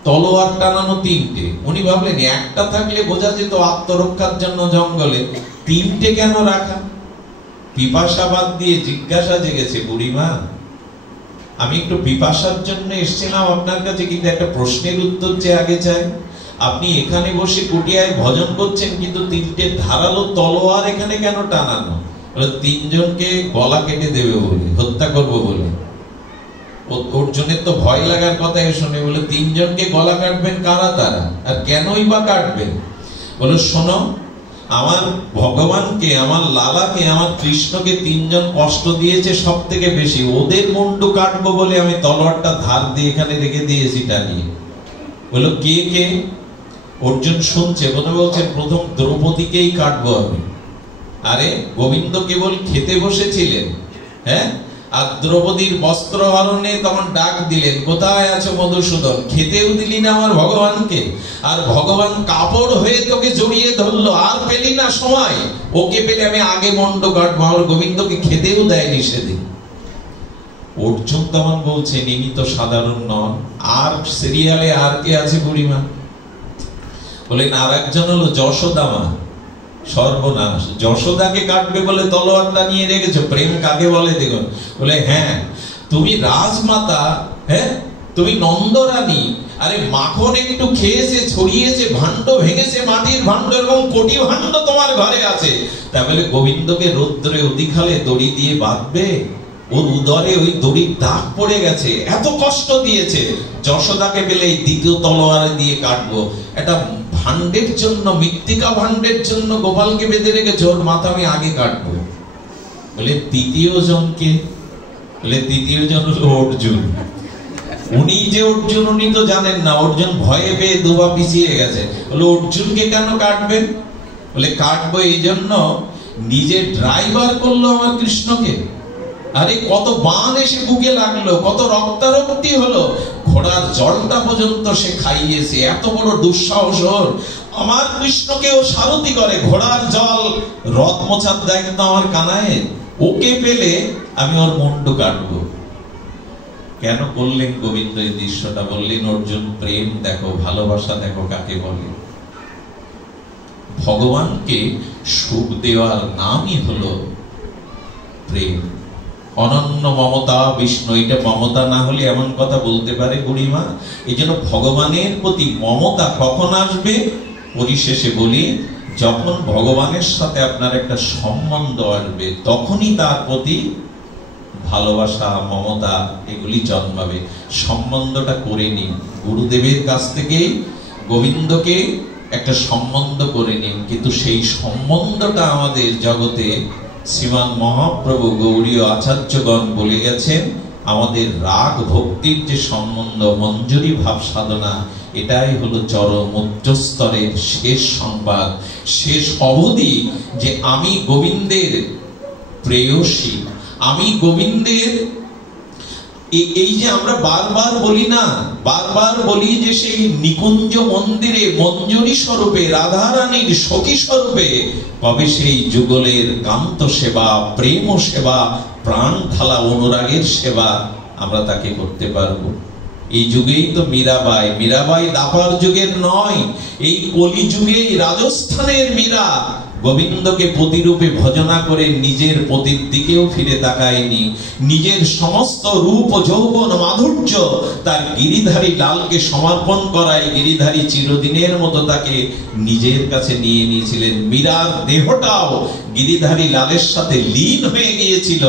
তলোয়ার টানানো ৩টে। উনি ভাবলেন একটা থাকলে বোঝা যেত আত্মরক্ষার জন্য জঙ্গলে, ৩টে কেন রাখা? পিপাসাবাদ দিয়ে জিজ্ঞাসা জেগেছে, বুড়িমা আমি একটু পিপাসার জন্য এসেছিলাম আপনার কাছে, কিন্তু একটা প্রশ্নের উত্তর যে আগে চাই। আপনি এখানে বসে কুটিয়ায় ভজন করছেন, কিন্তু ৩টে ধারালো তলোয়ার এখানে কেন টানানো? বলে ৩জনকে গলা কেটে দেবে বলে, হত্যা করবো বলে। অর্জুনের তো ভয় লাগার কথা শুনে বলে, ৩জনকে গলা কাটবেন কারা তারা, আর কেনই বা কাটবেন? বলে শোনো, আমার ভগবানকে, আমার লালাকে, আমার কৃষ্ণকে ৩জন কষ্ট দিয়েছে সব থেকে বেশি, ওদের মুন্ডু কাটবো বলে আমি তলোয়ারটা ধার দিয়ে এখানে রেখে দিয়েছি টানিয়ে। বললো কে কে? অর্জুন শুনছে, বলছেন প্রথম দ্রৌপদীকেই কাটবো আমি। আরে গোবিন্দ কেবল খেতে বসেছিলেন, হ্যাঁ, আর দ্রৌপদীর বস্ত্র হরণে তখন ডাক দিলেন, কোথায় আছো মধুসূদন? খেতেও দিলি না আমার ভগবানকে, আর ভগবান কাপড় হয়ে তোকে জড়িয়ে ধরলো, আর পেলি না সময়। ওকে পেলে আমি আগে মন্ড কাটবো, আমার গোবিন্দকে খেতেও দেয়নি সেদিন। অর্জুন তখন বলছে, ইনি তো সাধারণ নন। আর সিরিয়ালে আর কে আছে বুড়িমা? বলেন আর একজন হলো যশোদা মা। সর্বনাশ, যশোদাকে কাটবে বলে তলোয়ারটা নিয়ে রেখেছো। প্রেম কাকে বলে দেখুন। বলে হ্যাঁ, তুমি রাজমাতা, হ্যাঁ তুমি নন্দরানী। আরে মাখন একটু খেয়েছে, ছড়িয়েছে, ভাণ্ড ভেঙেছে, মাটির ভাণ্ড এবং কোটি ভাণ্ড তোমার ঘরে আছে। তা বলে গোবিন্দকে রৌদ্রে অধিকালে দড়ি দিয়ে বাঁধবে? ওর উদরে ওই দড়ির দাগ পড়ে গেছে, এত কষ্ট দিয়েছে। যশোদাকে পেলে এই দ্বিতীয় তলোয়ারে দিয়ে কাটবো। এটা ভাণ্ডের জন্য, মৃত্তিকা ভাণ্ডের জন্য গোপালকে বেঁধে রেখেছে, ওর মাথা আমি আগে কাটবো। বলে তৃতীয় জনকে? বলে তৃতীয় জন হলো অর্জুন। উনি যে অর্জুন উনি তো জানেন না। অর্জুন ভয়ে পেয়ে দুবা পিছিয়ে গেছে। বলে অর্জুনকে কেন কাটবেন? বলে কাটবো এই জন্য, নিজে ড্রাইভার করলো আমার কৃষ্ণকে। আরে কত বান এসে বুকে লাগলো, কত রক্তারক্তি হলো, ঘোড়ার জলটা পর্যন্ত সে খাইয়েছে। এত বড় দুঃসাহস ওর। আমার কৃষ্ণকেও সারথি করে, ঘোড়ার জল রথ মোছার দায়িত্ব আমার কানায়। ওকে পেলে আমি ওর মুন্ডু কাটবো। কেন করলেন গোবিন্দ এই দৃশ্যটা? বললেন অর্জুন প্রেম দেখো, ভালোবাসা দেখো কাকে বলে। ভগবানকে সুখ দেওয়ার নামই হলো প্রেম। অনন্য মমতা বিষ্ণু, এটা মমতা না হলে এমন কথা বলতে পারে বুড়িমা? এই জন্য ভগবানের প্রতি মমতা কখন আসবে? পরিশেষে বলি, যখন ভগবানের সাথে আপনার একটা সম্বন্ধ আসবে, তখনই তার প্রতি ভালোবাসা, মমতা এগুলি জন্মাবে। সম্বন্ধটা করে নিন, গুরুদেবের কাছ থেকেই গোবিন্দকে একটা সম্বন্ধ করে নিন। কিন্তু সেই সম্বন্ধটা আমাদের জগতে শ্রীমান মহাপ্রভু গৌড়ীয় আচার্যগণ বলে গেছেন, আমাদের রাগ ভক্তির যে সম্বন্ধ, মঞ্জুরি ভাব সাধনা, এটাই হলো চরম উচ্চস্তরের শেষ সংবাদ, শেষ অবধি, যে আমি গোবিন্দের প্রেয়সী, আমি গোবিন্দের। এই যে আমরা বারবার বলি না, বারবার বলি যে সেই নিকুঞ্জ মন্দিরে মঞ্জুরি স্বরূপে, রাধারানীর সখী স্বরূপে কবে সেই যুগলের কান্ত সেবা, প্রেম সেবা, প্রাণ ঢালা অনুরাগের সেবা আমরা তাকে করতে পারবো? এই যুগেই তো মীরাবাই, মীরাবাই দাপার যুগের নয়, এই কলি যুগেই রাজস্থানের মীরা গোবিন্দকে পতিরূপে ভজনা করে নিজের পতির দিকেও ফিরে তাকায়নি, নিজের সমস্ত রূপ যৌবন মাধুর্য তার গিরিধারী লালকে সমর্পণ করায় গিরিধারী চিরদিনের মতো তাকে নিজের কাছে নিয়ে নিয়েছিলেন। মীরার দেহটাও গিরিধারী লালের সাথে লীন হয়ে গিয়েছিল।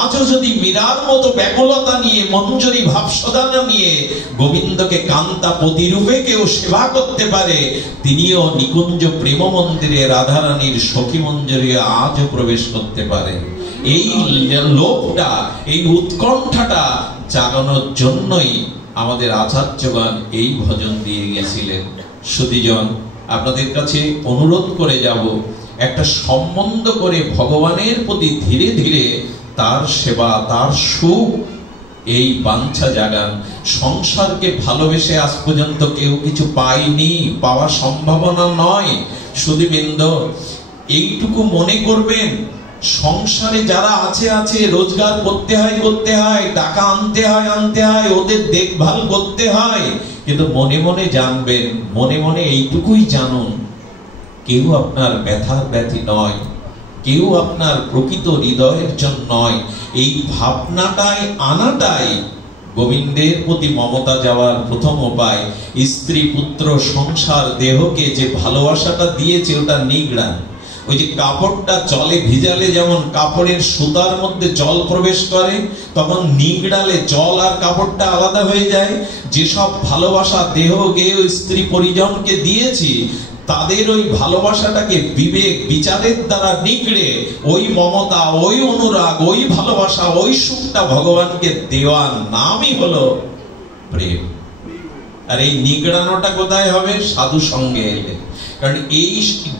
আজও যদি মীরার মতো ব্যাকুলতা নিয়ে, মঞ্জুরি ভাবসদানা নিয়ে গোবিন্দকে কান্তা পতিরূপে কেউ সেবা করতে পারে, তিনিও নিকুঞ্জ প্রেম মন্দিরে রাধারানীর সখী মঞ্জুরি আজও প্রবেশ করতে পারে। এই লোভটা, এই উৎকণ্ঠাটা জাগানোর জন্যই আমাদের আচার্যগণ এই ভজন দিয়ে গেছিলেন। সুধীজন, আপনাদের কাছে অনুরোধ করে যাব, একটা সম্বন্ধ করে ভগবানের প্রতি ধীরে ধীরে তার সেবা, তার সুখ, এই বাঞ্ছা জাগান। সংসারকে ভালোবেসে আজ পর্যন্ত কেউ কিছু পায়নি, পাওয়ার সম্ভাবনা নয়। সুধীবৃন্দ, এইটুকু মনে করবেন, সংসারে যারা আছে রোজগার করতে হয়, টাকা আনতে হয়, ওদের দেখভাল করতে হয়, কিন্তু মনে মনে জানবেন, মনে মনে এইটুকুই জানুন, কেউ আপনার ব্যথার ব্যথী নয়, কেউ আপনার প্রকৃত হৃদয়ের জন্য নয়। এই ভাবনাটাই আনাটাই গোবিন্দের প্রতি মমতা যাওয়ার প্রথম উপায়। স্ত্রী, পুত্র, সংসার, দেহকে যে ভালোবাসাটা দিয়েছে ওটা নিগড়ান। ওই যে কাপড়টা জলে ভিজালে যেমন কাপড়ের সুতার মধ্যে জল প্রবেশ করে, তখন নিগড়ালে জল আর কাপড়টা আলাদা হয়ে যায়। যেসব ভালোবাসা দেহ, গেহ, স্ত্রী, পরিজনকে দিয়েছি, তাদের ওই ভালোবাসাটাকে বিবেক বিচারের দ্বারা নিগড়ে ওই মমতা, ওই অনুরাগ, ওই ভালোবাসা, ওই সুখটা ভগবানকে দেওয়ার নামই হলো প্রেম। আর এই নিগড়ানোটা কোথায় হবে? সাধু সঙ্গে এলে। কারণ এই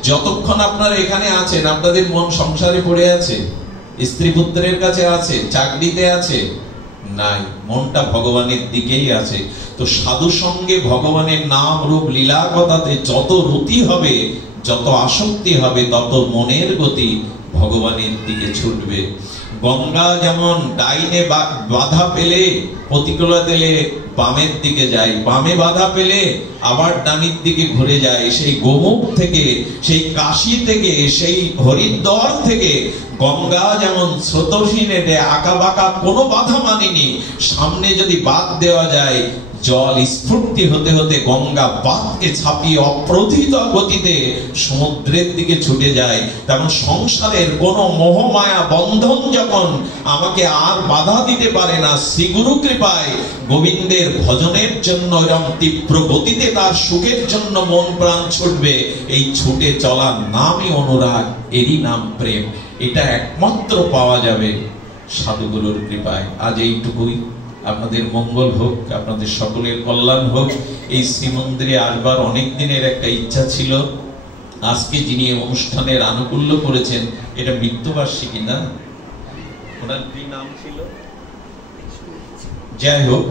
যতক্ষণ আপনারা এখানে আছেন, আপনাদের মন সংসারে পড়ে আছে, স্ত্রী পুত্রের কাছে আছে, চাকরিতে আছে, নাই, মনটা ভগবানের দিকেই আছে। তো সাধু সঙ্গে ভগবানের নাম রূপ লীলা কথাতে যত রতি হবে, যত আসক্তি হবে, তত মনের গতি ভগবানের দিকে ছুটবে। গঙ্গা যেমন ডাইনে বাধা পেলে, প্রতিকূলতা পেলে বামের দিকে যায়, বামে বাধা পেলে আবার ডানির দিকে ঘুরে যায়। সেই গোমুখ থেকে, সেই কাশী থেকে, সেই হরিদ্বার থেকে গঙ্গা যেমন স্রোতহীন, আঁকা বাঁকা কোনো বাধা মানেনি, সামনে যদি বাদ দেওয়া যায়, জল স্ফূর্তি হতে হতে গঙ্গা বাঁধকে ছাপিয়ে অপ্রতিহত গতিতে সমুদ্রের দিকে ছুটে যায়। তেমন সংসারের কোনো মোহমায়া বন্ধন যখন আমাকে আর বাধা দিতে পারে না, শ্রীগুরু কৃপায় গোবিন্দের ভজনের জন্য এরকম তীব্র গতিতে তার সুখের জন্য মন প্রাণ ছুটবে। এই ছুটে চলার নামই অনুরাগ, এরই নাম প্রেম। এটা একমাত্র পাওয়া যাবে সাধুগুরুর কৃপায়। আজ এইটুকুই। আপনাদের মঙ্গল হোক, আপনাদের সকলের কল্যাণ হোক। এই শ্রীমন্দিরে আসবার অনেক দিনের একটা ইচ্ছা ছিল। আজকে যিনি অনুষ্ঠানের আনুকূল্য করেছেন, এটা মৃত্যুবার্ষিকী না, ওনার কি নাম ছিল, যাই হোক,